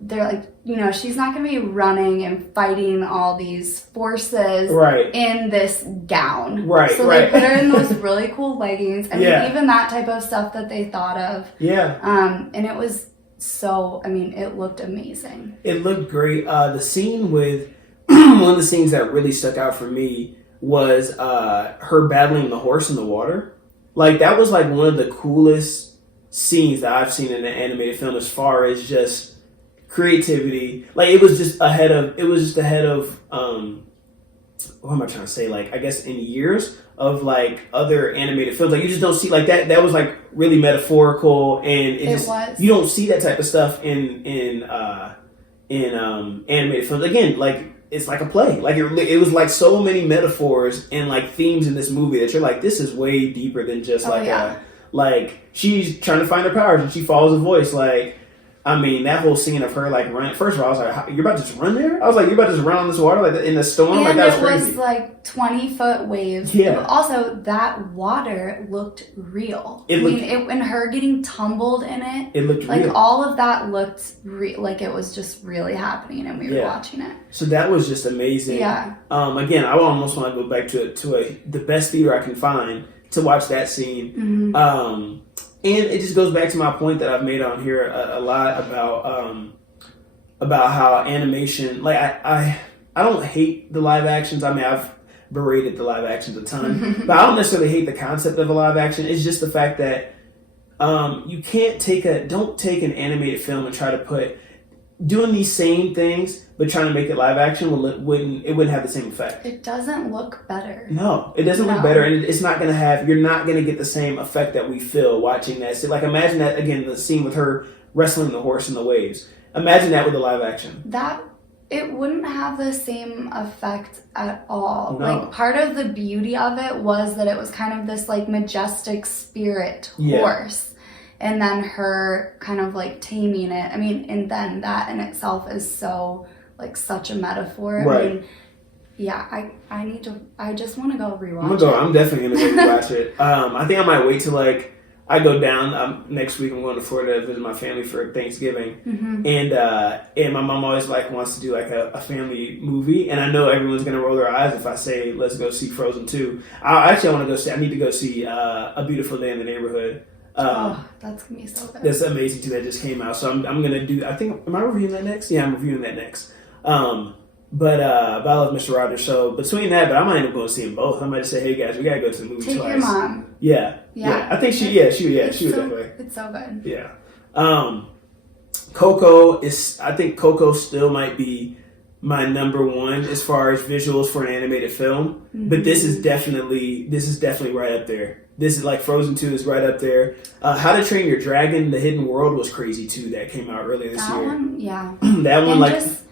They're like, she's not going to be running and fighting all these forces in this gown. So they put her in those really cool leggings. I mean, even that type of stuff that they thought of. And it was it looked amazing. It looked great. The scene with, one of the scenes that really stuck out for me was her battling the horse in the water. Like, that was like one of the coolest scenes that I've seen in an animated film as far as just creativity. Like it was just ahead of what am I trying to say, like I guess in years of like other animated films. Like you just don't see like that was like really metaphorical, and you don't see that type of stuff in animated films. Again, like it's like a play. Like it was like so many metaphors and like themes in this movie that you're like, this is way deeper than just like she's trying to find her powers and she follows a voice. Like, I mean, that whole scene of her like running. First of all, I was like, "You're about to just run there?" I was like, "You're about to just run on this water like in the storm?" And like that was crazy. It was like 20-foot waves. Yeah. Also, that water looked real. And her getting tumbled in it. It looked like real. all of that looked like it was just really happening, and we were watching it. So that was just amazing. Yeah. Again, I almost want to go back to the best theater I can find to watch that scene. And it just goes back to my point that I've made on here a lot about how animation, like I don't hate the live actions. I mean, I've berated the live actions a ton, but I don't necessarily hate the concept of a live action. It's just the fact that you can't don't take an animated film and try to doing these same things, but trying to make it live action wouldn't have the same effect. It doesn't look better. No, it doesn't look better, and it's not you're not gonna get the same effect that we feel watching that. So, like, imagine that again, the scene with her wrestling the horse in the waves. Imagine that with a live action. It wouldn't have the same effect at all. No. Like, part of the beauty of it was that it was kind of this like majestic spirit horse. And then her kind of like taming it. I mean, and then that in itself is so like such a metaphor. Right. I mean, yeah, I just want to go rewatch it. I'm definitely going to go rewatch it. I think I might wait till like I go down next week. I'm going to Florida to visit my family for Thanksgiving. And my mom always like wants to do like a family movie. And I know everyone's going to roll their eyes if I say, let's go see Frozen 2. I need to go see A Beautiful Day in the Neighborhood. That's gonna be so good. That's amazing too. That just came out, so I'm gonna do. I think am I reviewing that next? Yeah, I'm reviewing that next. But I love Mr. Rogers. So between that, but I might end up going to see them both. I might just say, hey guys, we gotta go to the movie Take twice. your mom. Yeah. I think she would definitely. It's so good. Yeah. Coco I think Coco still might be my number one as far as visuals for an animated film, but this is definitely right up there. This is like Frozen 2 is right up there. How to Train Your Dragon: The Hidden World was crazy too. That came out earlier this year. That one, yeah. That one, and like, just,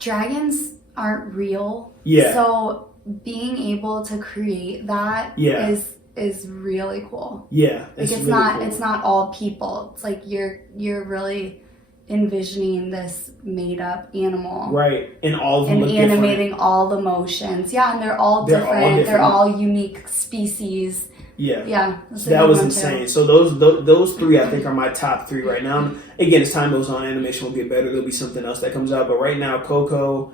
dragons aren't real. Yeah. So being able to create that is really cool. Yeah. Like it's really not cool. it's not all people. It's like you're really envisioning this made up animal. Right. And all of them and look animating different. all the motions. Yeah, and they're all different. They're all unique species. Yeah. Yeah. So that was insane. So those three I think are my top three right now. Again, as time goes on, animation will get better. There'll be something else that comes out. But right now, Coco,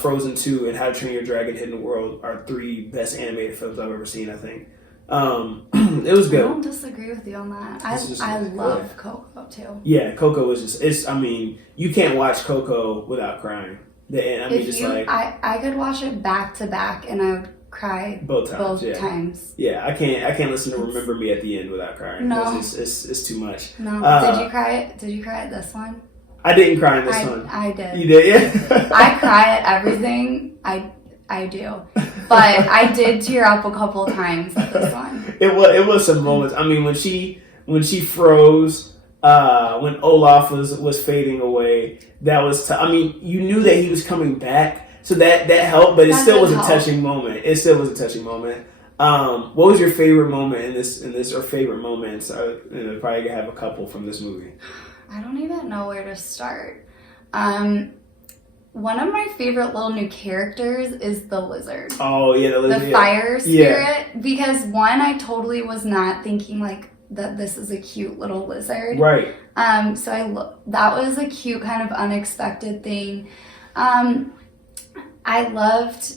Frozen 2, and How to Train Your Dragon: Hidden World are three best animated films I've ever seen, I think. It was good. I don't disagree with you on that. I love Coco too. Yeah, Coco was just, I mean, you can't watch Coco without crying. I could watch it back to back and I would cry both times. Yeah, I can't listen to Remember Me at the end without crying. No. It's too much. No. Did you cry at this one? I didn't cry in this one. I did. You did? Yeah. I cry at everything. I do. But I did tear up a couple times at this one. It was some moments. I mean, when she froze, when Olaf was fading away, that was I mean, you knew that he was coming back, so that helped, but it still was a touching moment. It still was a touching moment. What was your favorite moment in this or favorite moments? Probably gonna have a couple from this movie. I don't even know where to start. One of my favorite little new characters is the lizard. Oh yeah, the lizard. The fire spirit. Because one, I totally was not thinking like that this is a cute little lizard. Right. So that was a cute kind of unexpected thing. I loved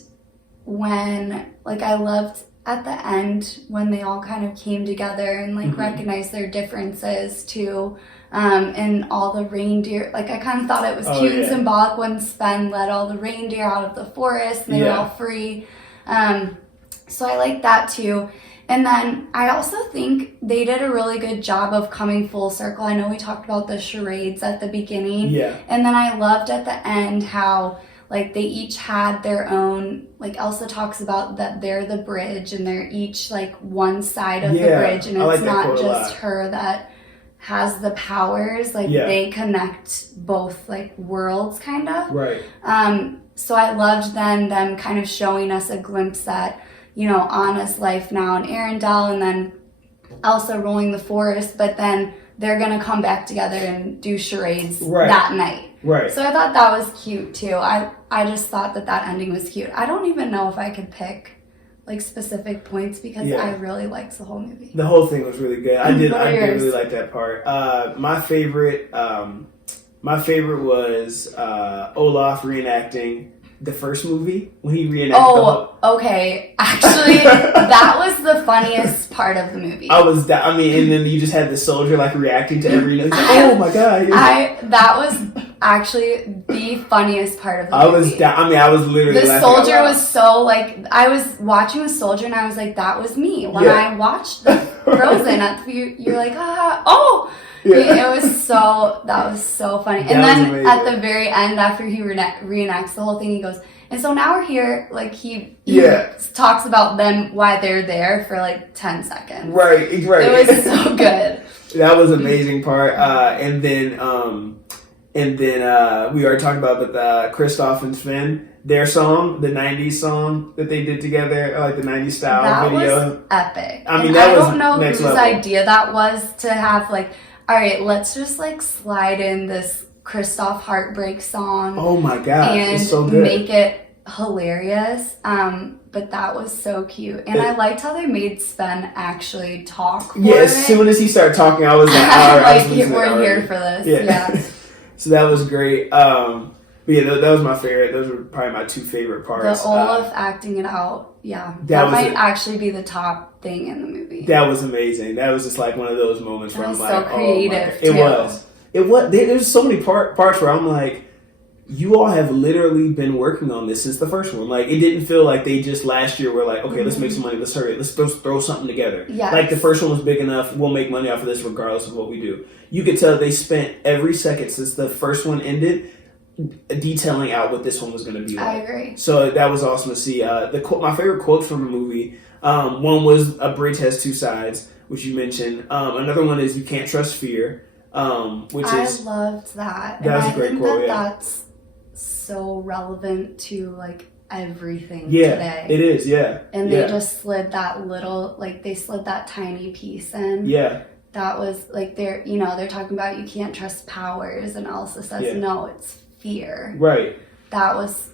at the end when they all kind of came together and like recognized their differences too. And all the reindeer, like I kind of thought it was cute and symbolic when Sven led all the reindeer out of the forest and they were all free. So I like that too. And then I also think they did a really good job of coming full circle. I know we talked about the charades at the beginning. Yeah. And then I loved at the end how like they each had their own, like Elsa talks about that they're the bridge and they're each like one side of the bridge and it's not just her that has the powers, like they connect both like worlds kind of. Right. So I loved then them kind of showing us a glimpse at, you know, Anna's life now in Arendelle and then Elsa ruling the forest, but then they're gonna come back together and do charades that night. Right. So I thought that was cute too. I just thought that ending was cute. I don't even know if I could pick like specific points because I really liked the whole movie. The whole thing was really good. I did really like that part. My favorite was Olaf reenacting the first movie when he reenacted. Okay. Actually, that was the funniest part of the movie. And then you just had the soldier like reacting to every note. Like, oh my god! That was actually the funniest part of the movie. I was literally. The soldier was so like I was watching the soldier and I was like, that was me when I watched the Frozen. You're like, oh. Yeah. That was so funny. And then at the very end, after he reenacts the whole thing, he goes, and so now we're here, like he talks about them, why they're there for like 10 seconds. Right. It was so good. That was an amazing part. And then we already talked about Kristoff and Sven, their song, the 90s song that they did together, like the 90s style video. That was epic. I mean, I don't know whose idea that was to have like, all right, let's just like slide in this Kristoff heartbreak song. Oh my god, and it's so good. Make it hilarious. But that was so cute, and I liked how they made Sven actually talk. As soon as he started talking, I was like, all right, we're here for this. Yeah. So that was great. But yeah, that was my favorite. Those were probably my two favorite parts. The Olaf acting it out, that might actually be the top thing in the movie. That was amazing. That was just like one of those moments where I'm like, so creative. It was. There's so many parts where I'm like, you all have literally been working on this since the first one. Like, it didn't feel like they just last year were like, okay, let's make some money, let's hurry, let's throw something together. Yes. Like, the first one was big enough, we'll make money off of this regardless of what we do. You could tell they spent every second since the first one ended detailing out what this one was going to be like. I agree. So that was awesome to see. My favorite quotes from the movie, One was a bridge has two sides, which you mentioned. Another one is you can't trust fear, which I is loved that. That was and a great I think quote. that Yeah, that's so relevant to like everything yeah, today. it is. Yeah, And yeah. they just slid that little, like they slid that tiny piece in. Yeah, That was like they're talking about you can't trust powers, and Elsa says Yeah. no, it's fear. right. That was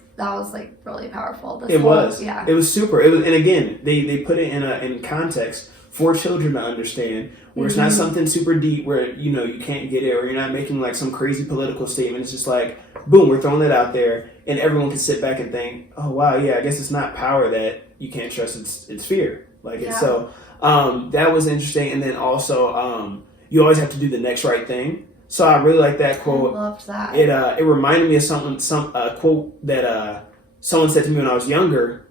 like really powerful. It was. Yeah. It was super. It was, and again, they put it in context for children to understand, where it's not something super deep where you can't get it, or you're not making like some crazy political statement. It's just like boom, we're throwing it out there, and everyone can sit back and think, oh wow, yeah, I guess it's not power that you can't trust. It's fear. Like it's so. That was interesting, and then also you always have to do the next right thing. So I really like that quote. I loved that. It reminded me of some quote that someone said to me when I was younger,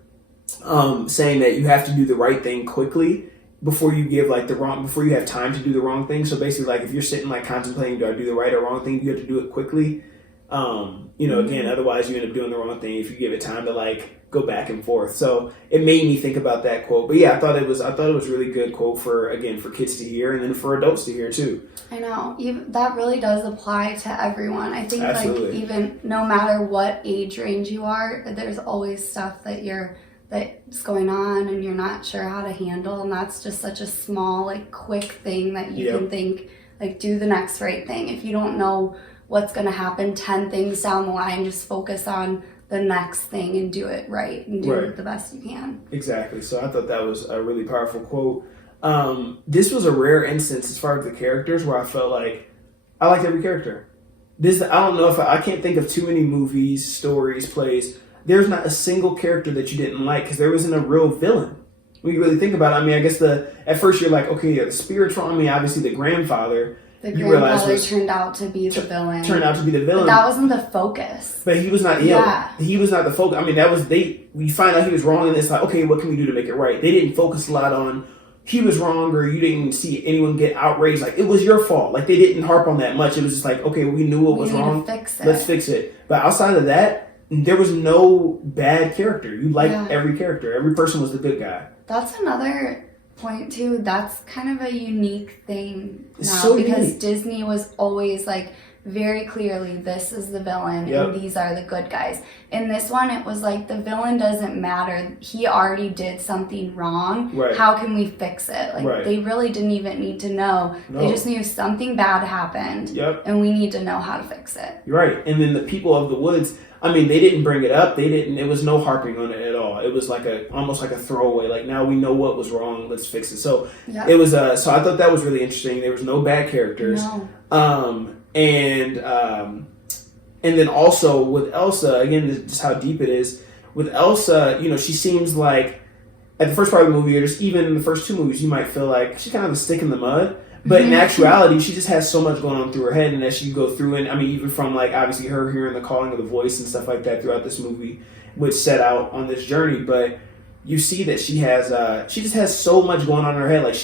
saying that you have to do the right thing quickly before you before you have time to do the wrong thing. So basically, like if you're sitting like contemplating, do I do the right or wrong thing? You have to do it quickly. Again, otherwise you end up doing the wrong thing if you give it time to like go back and forth. So it made me think about that quote. But yeah, I thought it was really good quote for kids to hear, and then for adults to hear too. I know. That really does apply to everyone. I think Absolutely. like even no matter what age range you are, there's always stuff that's going on and you're not sure how to handle, and that's just such a small, like quick thing that you can think, like do the next right thing. If you don't know what's going to happen 10 things down the line, just focus on the next thing and do it right and do it the best you can. Exactly. So I thought that was a really powerful quote. This was a rare instance as far as the characters where I felt like I liked every character. I don't know if I can't think of too many movies, stories, plays. There's not a single character that you didn't like because there wasn't a real villain. When you really think about it, I mean, I guess at first you're like, okay, the spiritual. I mean, obviously the grandfather. The grandfather turned out to be the villain. But that wasn't the focus. But he was not. He was not the focus. I mean, we find out he was wrong, and it's like, okay, what can we do to make it right? They didn't focus a lot on he was wrong, or you didn't see anyone get outraged. Like it was your fault. Like they didn't harp on that much. It was just like, okay, we knew what was wrong. Let's fix it. But outside of that, there was no bad character. You liked every character. Every person was the good guy. That's another point too. That's kind of a unique thing now because unique. Disney was always like very clearly this is the villain and these are the good guys. In this one it was like the villain doesn't matter. He already did something wrong. Right. How can we fix it? Like they really didn't even need to know. No. They just knew something bad happened and we need to know how to fix it. Right. And then the people of the woods, I mean, they didn't bring it up. It was no harping on it at all. It was like almost like a throwaway. Like now we know what was wrong. Let's fix it. So it was. So I thought that was really interesting. There was no bad characters. No. And then also with Elsa, again, just how deep it is. With Elsa, she seems like at the first part of the movie, or just even in the first two movies, you might feel like she's kind of a stick in the mud. But in actuality, she just has so much going on through her head, and as you go through it, I mean, even from like obviously her hearing the calling of the voice and stuff like that throughout this movie, which set out on this journey. But you see that she just has so much going on in her head. Like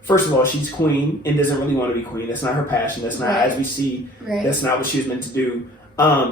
first of all, she's queen and doesn't really want to be queen. That's not her passion. That's not as we see. That's not what she was meant to do.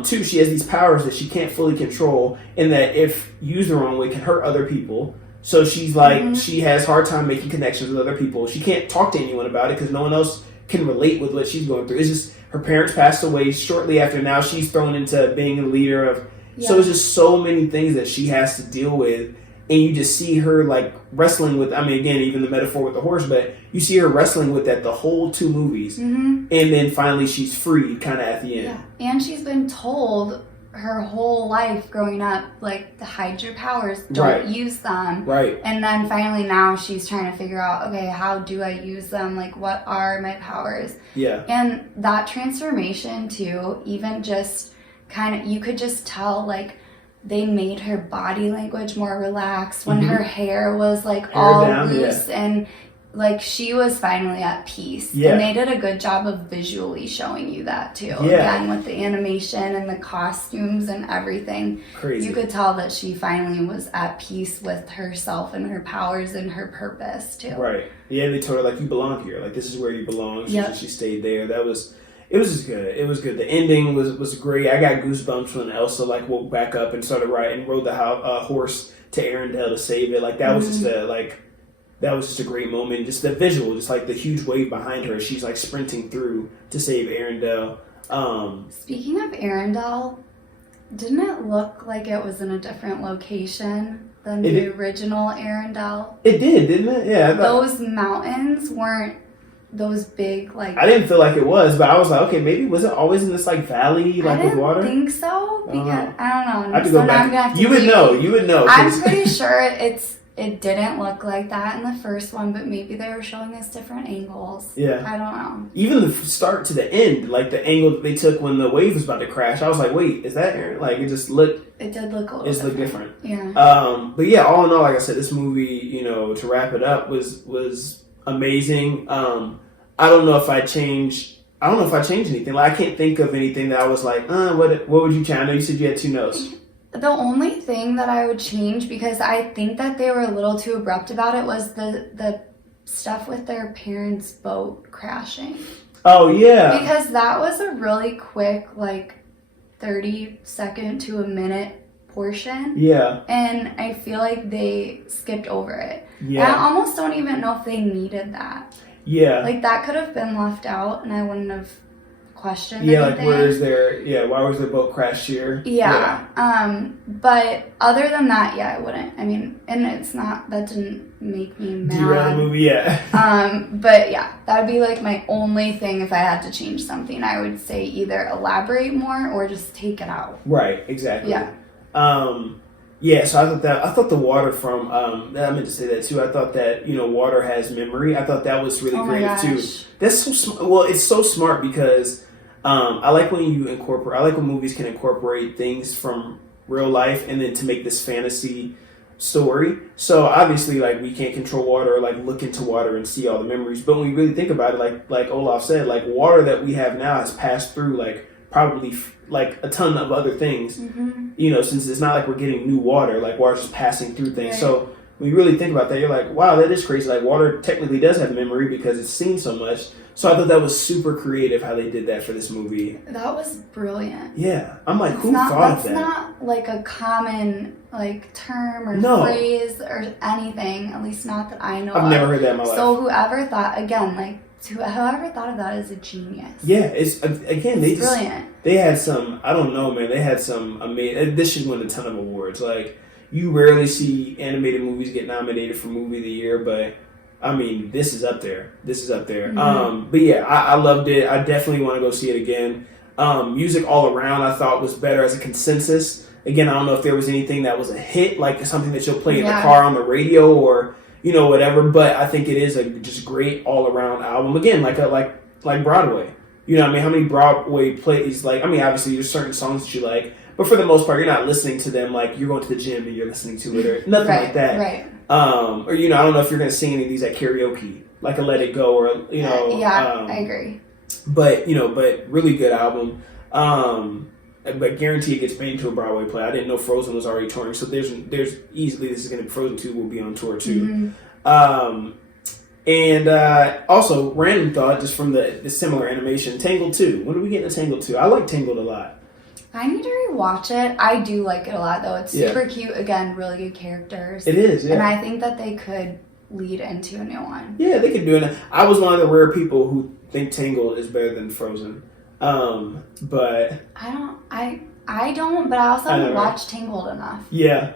Two, she has these powers that she can't fully control, and that if used the wrong way can hurt other people. So she's like, she has hard time making connections with other people. She can't talk to anyone about it because no one else can relate with what she's going through. It's just her parents passed away shortly after. Now she's thrown into being a leader of. So it's just so many things that she has to deal with, and you just see her like wrestling with. I mean, again, even the metaphor with the horse, but you see her wrestling with that the whole two movies, and then finally she's freed, kind of at the end. Yeah, and she's been told her whole life growing up, like, to hide your powers, don't use them. Right. And then finally now she's trying to figure out, okay, how do I use them? Like, what are my powers? Yeah. And that transformation, too, even just kind of, you could just tell, like, they made her body language more relaxed when her hair was, like, all loose and... Like, she was finally at peace. Yeah. And they did a good job of visually showing you that, too. Yeah. Again, with the animation and the costumes and everything. Crazy. You could tell that she finally was at peace with herself and her powers and her purpose, too. Right. Yeah, they told her, like, you belong here. Like, this is where you belong. She stayed there. It was just good. It was good. The ending was great. I got goosebumps when Elsa, like, woke back up and started riding, rode the horse to Arendelle to save it. Like, that was just that was just a great moment. Just the visual, just like the huge wave behind her. She's like sprinting through to save Arendelle. Speaking of Arendelle, didn't it look like it was in a different location than the original Arendelle? It did, didn't it? Yeah. Those mountains weren't those big, like... I didn't feel like it was, but I was like, okay, maybe was it always in this like valley, like with water? I didn't think so, because I don't know. I have to go back. You would know. I'm pretty sure it didn't look like that in the first one, but maybe they were showing us different angles. Yeah. I don't know. Even the start to the end, like the angle that they took when the wave was about to crash, I was like, wait, is that Aaron? Like, it just looked... It did look a little different. It looked different. Yeah. But yeah, all in all, like I said, this movie, you know, to wrap it up, was amazing. I don't know if I changed anything. Like, I can't think of anything that I was like, what would you change? I know you said you had 2 notes. The only thing that I would change, because I think that they were a little too abrupt about it, was the stuff with their parents' boat crashing. Oh, yeah. Because that was a really quick, like, 30-second to a minute portion. Yeah. And I feel like they skipped over it. Yeah. And I almost don't even know if they needed that. Yeah. Like, that could have been left out, and I wouldn't have questioned like, anything. why was their boat crashed here? Yeah. But other than that, yeah, I wouldn't. I mean, and that didn't make me mad. Derail the movie, yeah. But yeah, that would be like my only thing if I had to change something. I would say either elaborate more or just take it out. Right, exactly. Yeah. Yeah, so I thought the water from, I meant to say that too. I thought that, you know, water has memory. I thought that was really creative too. That's so smart. Well, it's so smart because I like when movies can incorporate things from real life and then to make this fantasy story. So obviously, like, we can't control water or like look into water and see all the memories. But when we really think about it, like Olaf said, like, water that we have now has passed through like probably like a ton of other things, you know, since it's not like we're getting new water, like water's just passing through things. Right. So when you really think about that, you're like, wow, that is crazy. Like, water technically does have memory because it's seen so much. So I thought that was super creative how they did that for this movie. That was brilliant. Yeah. I'm like, who thought of that? That's not like a common like term or phrase or anything, at least not that I know of. I've never heard that in my life. So whoever thought of that is a genius. Yeah, it's again, it's brilliant. They had some, I don't know, man, they had some amazing, this should win a ton of awards. Like, you rarely see animated movies get nominated for movie of the year, but I mean, this is up there. But yeah, I loved it. I definitely want to go see it again. Music all around I thought was better as a consensus. Again, I don't know if there was anything that was a hit, like something that you'll play in the car on the radio or, you know, whatever, but I think it is a just great all around album. Again, like Broadway. You know what I mean? How many Broadway plays, like, I mean, obviously there's certain songs that you like, but for the most part, you're not listening to them like you're going to the gym and you're listening to it or nothing like that. Right. Or, you know, I don't know if you're going to sing any of these at karaoke, like a Let It Go or, you know. I agree. But, you know, really good album. But guarantee it gets made into a Broadway play. I didn't know Frozen was already touring, so there's easily this is going to be Frozen 2 will be on tour too. And also, random thought just from the similar animation, Tangled 2. When are we getting to Tangled 2? I like Tangled a lot. I need to rewatch it. I do like it a lot, though. It's super cute. Again, really good characters. It is, yeah. And I think that they could lead into a new one. Yeah, they could do it. I was one of the rare people who think Tangled is better than Frozen. But I don't, but I also haven't watched Tangled enough. Yeah.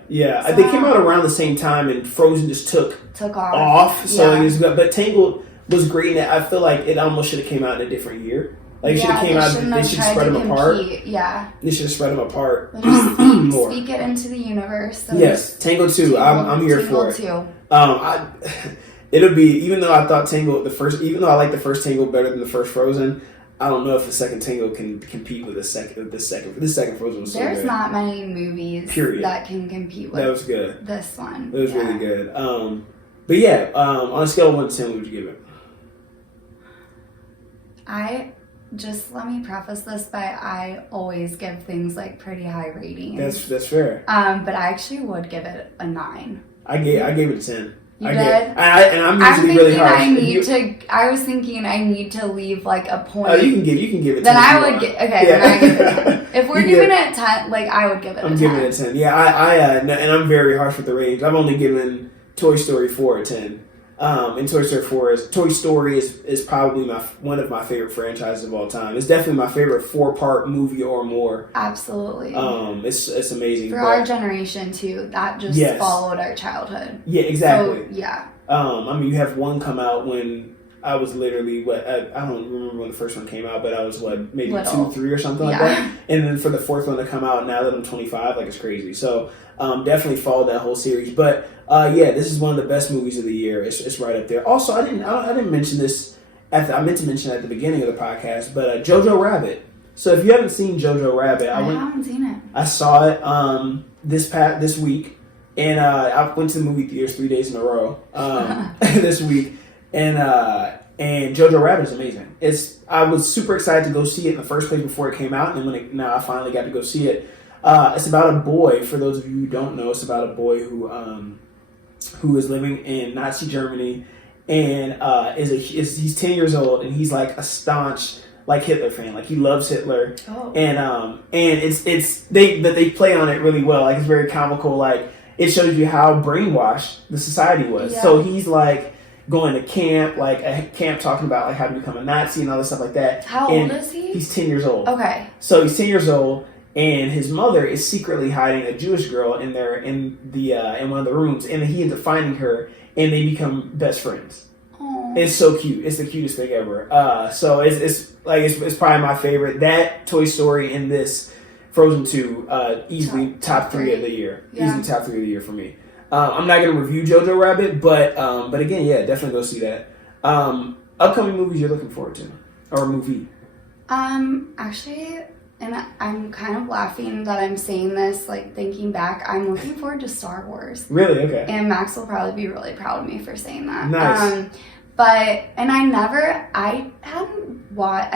So, they came out around the same time, and Frozen just took off. So it was, but Tangled was great, and I feel like it almost should have came out in a different year. Like, it should have came out. They should have spread them apart. Yeah. They should have spread them apart. Just speak it into the universe. So yes, Tangled 2. I'm here for it. Tangled 2. It'll be, even though I thought even though I like the first Tangled better than the first Frozen, I don't know if the second Tangled can compete with this second Frozen was so good. There's not many movies that can compete with that was good. This one. It was really good. But yeah, on a scale of 1 to 10, what would you give it? Let me preface this by I always give things like pretty high ratings. That's fair. But I actually would give it a 9. I gave it a 10. You did? And I'm usually really hard. I was thinking I need to leave like a point. Oh, you can give it 10. Then I would give. Okay, then I give it a 10. If we're giving it 10, like I would give it a 10. I'm giving it a 10. Yeah, and I'm very harsh with the ratings. I've only given Toy Story 4 a 10. And Toy Story is probably one of my favorite franchises of all time. It's definitely my favorite 4-part movie or more. Absolutely. It's amazing. For our generation too, that just followed our childhood. Yeah, exactly. So, yeah. I mean, you have one come out when I was literally I don't remember when the first one came out, but I was maybe Little. 2, 3 or something like that. And then for the fourth one to come out now that I'm 25, like it's crazy. So definitely followed that whole series. But this is one of the best movies of the year. It's right up there. Also, I didn't mention this. I meant to mention it at the beginning of the podcast, but Jojo Rabbit. So if you haven't seen Jojo Rabbit, I haven't seen it. I saw it this week, and I went to the movie theaters 3 days in a row this week, and Jojo Rabbit is amazing. I was super excited to go see it in the first place before it came out, and then now I finally got to go see it. It's about a boy. For those of you who don't know, it's about a boy who is living in Nazi Germany, and he's 10 years old, and he's like a staunch Hitler fan. Like he loves Hitler, and they play on it really well. Like it's very comical. Like it shows you how brainwashed the society was. Yeah. So he's like going to camp, talking about like how to become a Nazi and all this stuff like that. How old is he? He's 10 years old. Okay. So he's 10 years old. And his mother is secretly hiding a Jewish girl in one of the rooms, and he ends up finding her, and they become best friends. Aww. It's so cute. It's the cutest thing ever. So it's probably my favorite. That, Toy Story, and this Frozen 2, easily top 3 of the year. Yeah. Easily top 3 of the year for me. I'm not gonna review Jojo Rabbit, but again, yeah, definitely go see that. Upcoming movies you're looking forward to, or a movie? Actually. And I'm kind of laughing that I'm saying this, thinking back, I'm looking forward to Star Wars. Really? Okay. And Max will probably be really proud of me for saying that. Nice. I hadn't watched,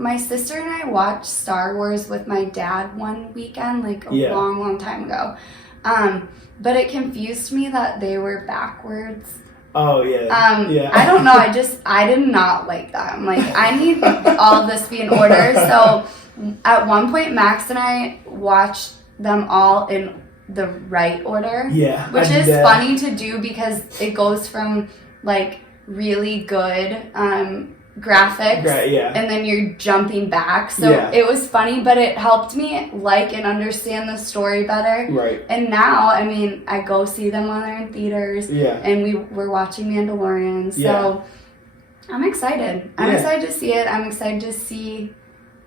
my sister and I watched Star Wars with my dad one weekend, long, long time ago. But it confused me that they were backwards. Oh, yeah. Yeah. I don't know, I did not like that. I'm like, I need all of this to be in order, so... At one point, Max and I watched them all in the right order. Yeah. Which is funny to do because it goes from, really good graphics. Right, yeah. And then you're jumping back. So it was funny, but it helped me and understand the story better. Right. And now, I go see them when they're in theaters. Yeah. And we're watching Mandalorian. So I'm excited. I'm excited to see it. I'm excited to see...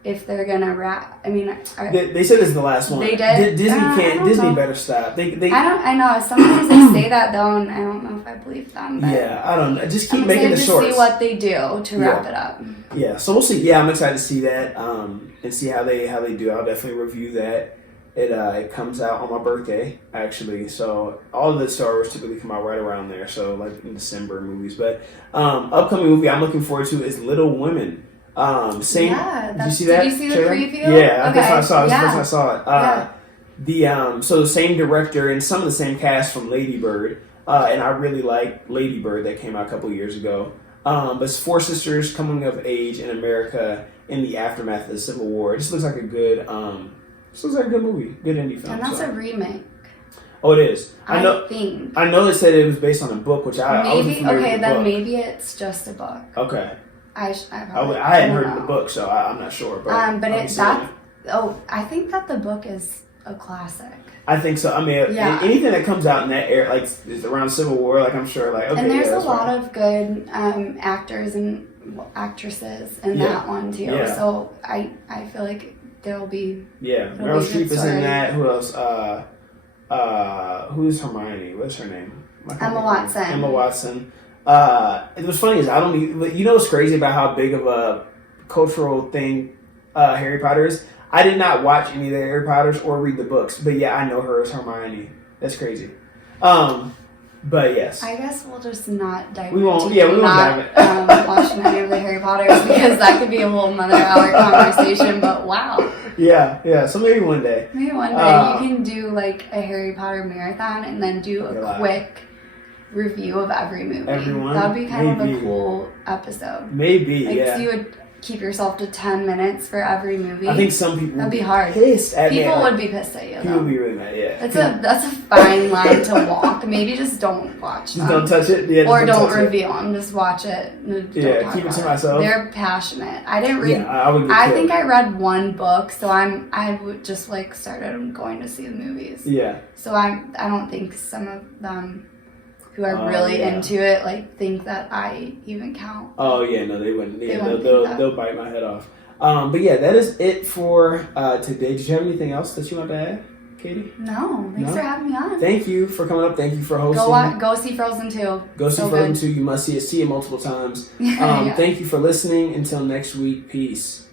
if they're gonna wrap, they said this is the last one. They did. Disney better stop. I know. Sometimes they say that though, and I don't know if I believe them. But I don't know. Just keep making the shorts. See what they do to wrap it up. Yeah, so we'll see. Yeah, I'm excited to see that and see how they do. I'll definitely review that. It comes out on my birthday actually. So all of the Star Wars typically come out right around there. So in December movies. But upcoming movie I'm looking forward to is Little Women. Did you see that? Did you see the preview? Yeah, that's what I saw. That's the first time I saw it. So the same director and some of the same cast from Lady Bird, and I really like Lady Bird that came out a couple years ago. But it's 4 sisters coming of age in America in the aftermath of the Civil War. It just looks like a good, movie, good indie film. And that's a remake. Oh, it is. I know they said it was based on a book, which I wasn't familiar with the book. Maybe it's just a book. Okay. I hadn't heard of the book, so I'm not sure. But I think that the book is a classic. I think so. Anything that comes out in that era, is around Civil War, I'm sure, okay. And there's a lot of good actors and actresses in that one too. Yeah. So I feel like there'll be Meryl Streep is in that. Who else? Who's Hermione? What's her name? Emma Watson. Emma Watson. It was funny is I don't even, you know what's crazy about how big of a cultural thing Harry Potter is? I did not watch any of the Harry Potters or read the books, but I know her as Hermione. That's crazy. But yes. I guess we'll just not dive into watching any of the Harry Potters because that could be a whole another hour conversation, but wow. Yeah, so maybe one day. Maybe one day you can do a Harry Potter marathon and then do a quick review of every movie. Everyone? That would be kind of a cool episode. Maybe, See what keep yourself to 10 minutes for every movie. I think some people that'd be hard. Pissed at me. People would be pissed at you. People would be really mad. Yeah, that's a fine line to walk. Maybe just don't watch them. Just don't touch it. Yeah, or don't review them. Just watch it. Yeah, keep it to myself. They're passionate. I didn't read. Yeah, I would. I think I read one book, so I would just like started going to see the movies. Yeah. So I don't think some of them who are really into it like think that I even count. Oh yeah, no, they wouldn't. Yeah, wouldn't they'll bite my head off. But yeah, that is it for today. Did you have anything else that you want to add, Katie? No, thanks for having me on. Thank you for coming up. Thank you for hosting. Go see Frozen 2. Go see Frozen 2. You must see it. See it multiple times. Thank you for listening. Until next week. Peace.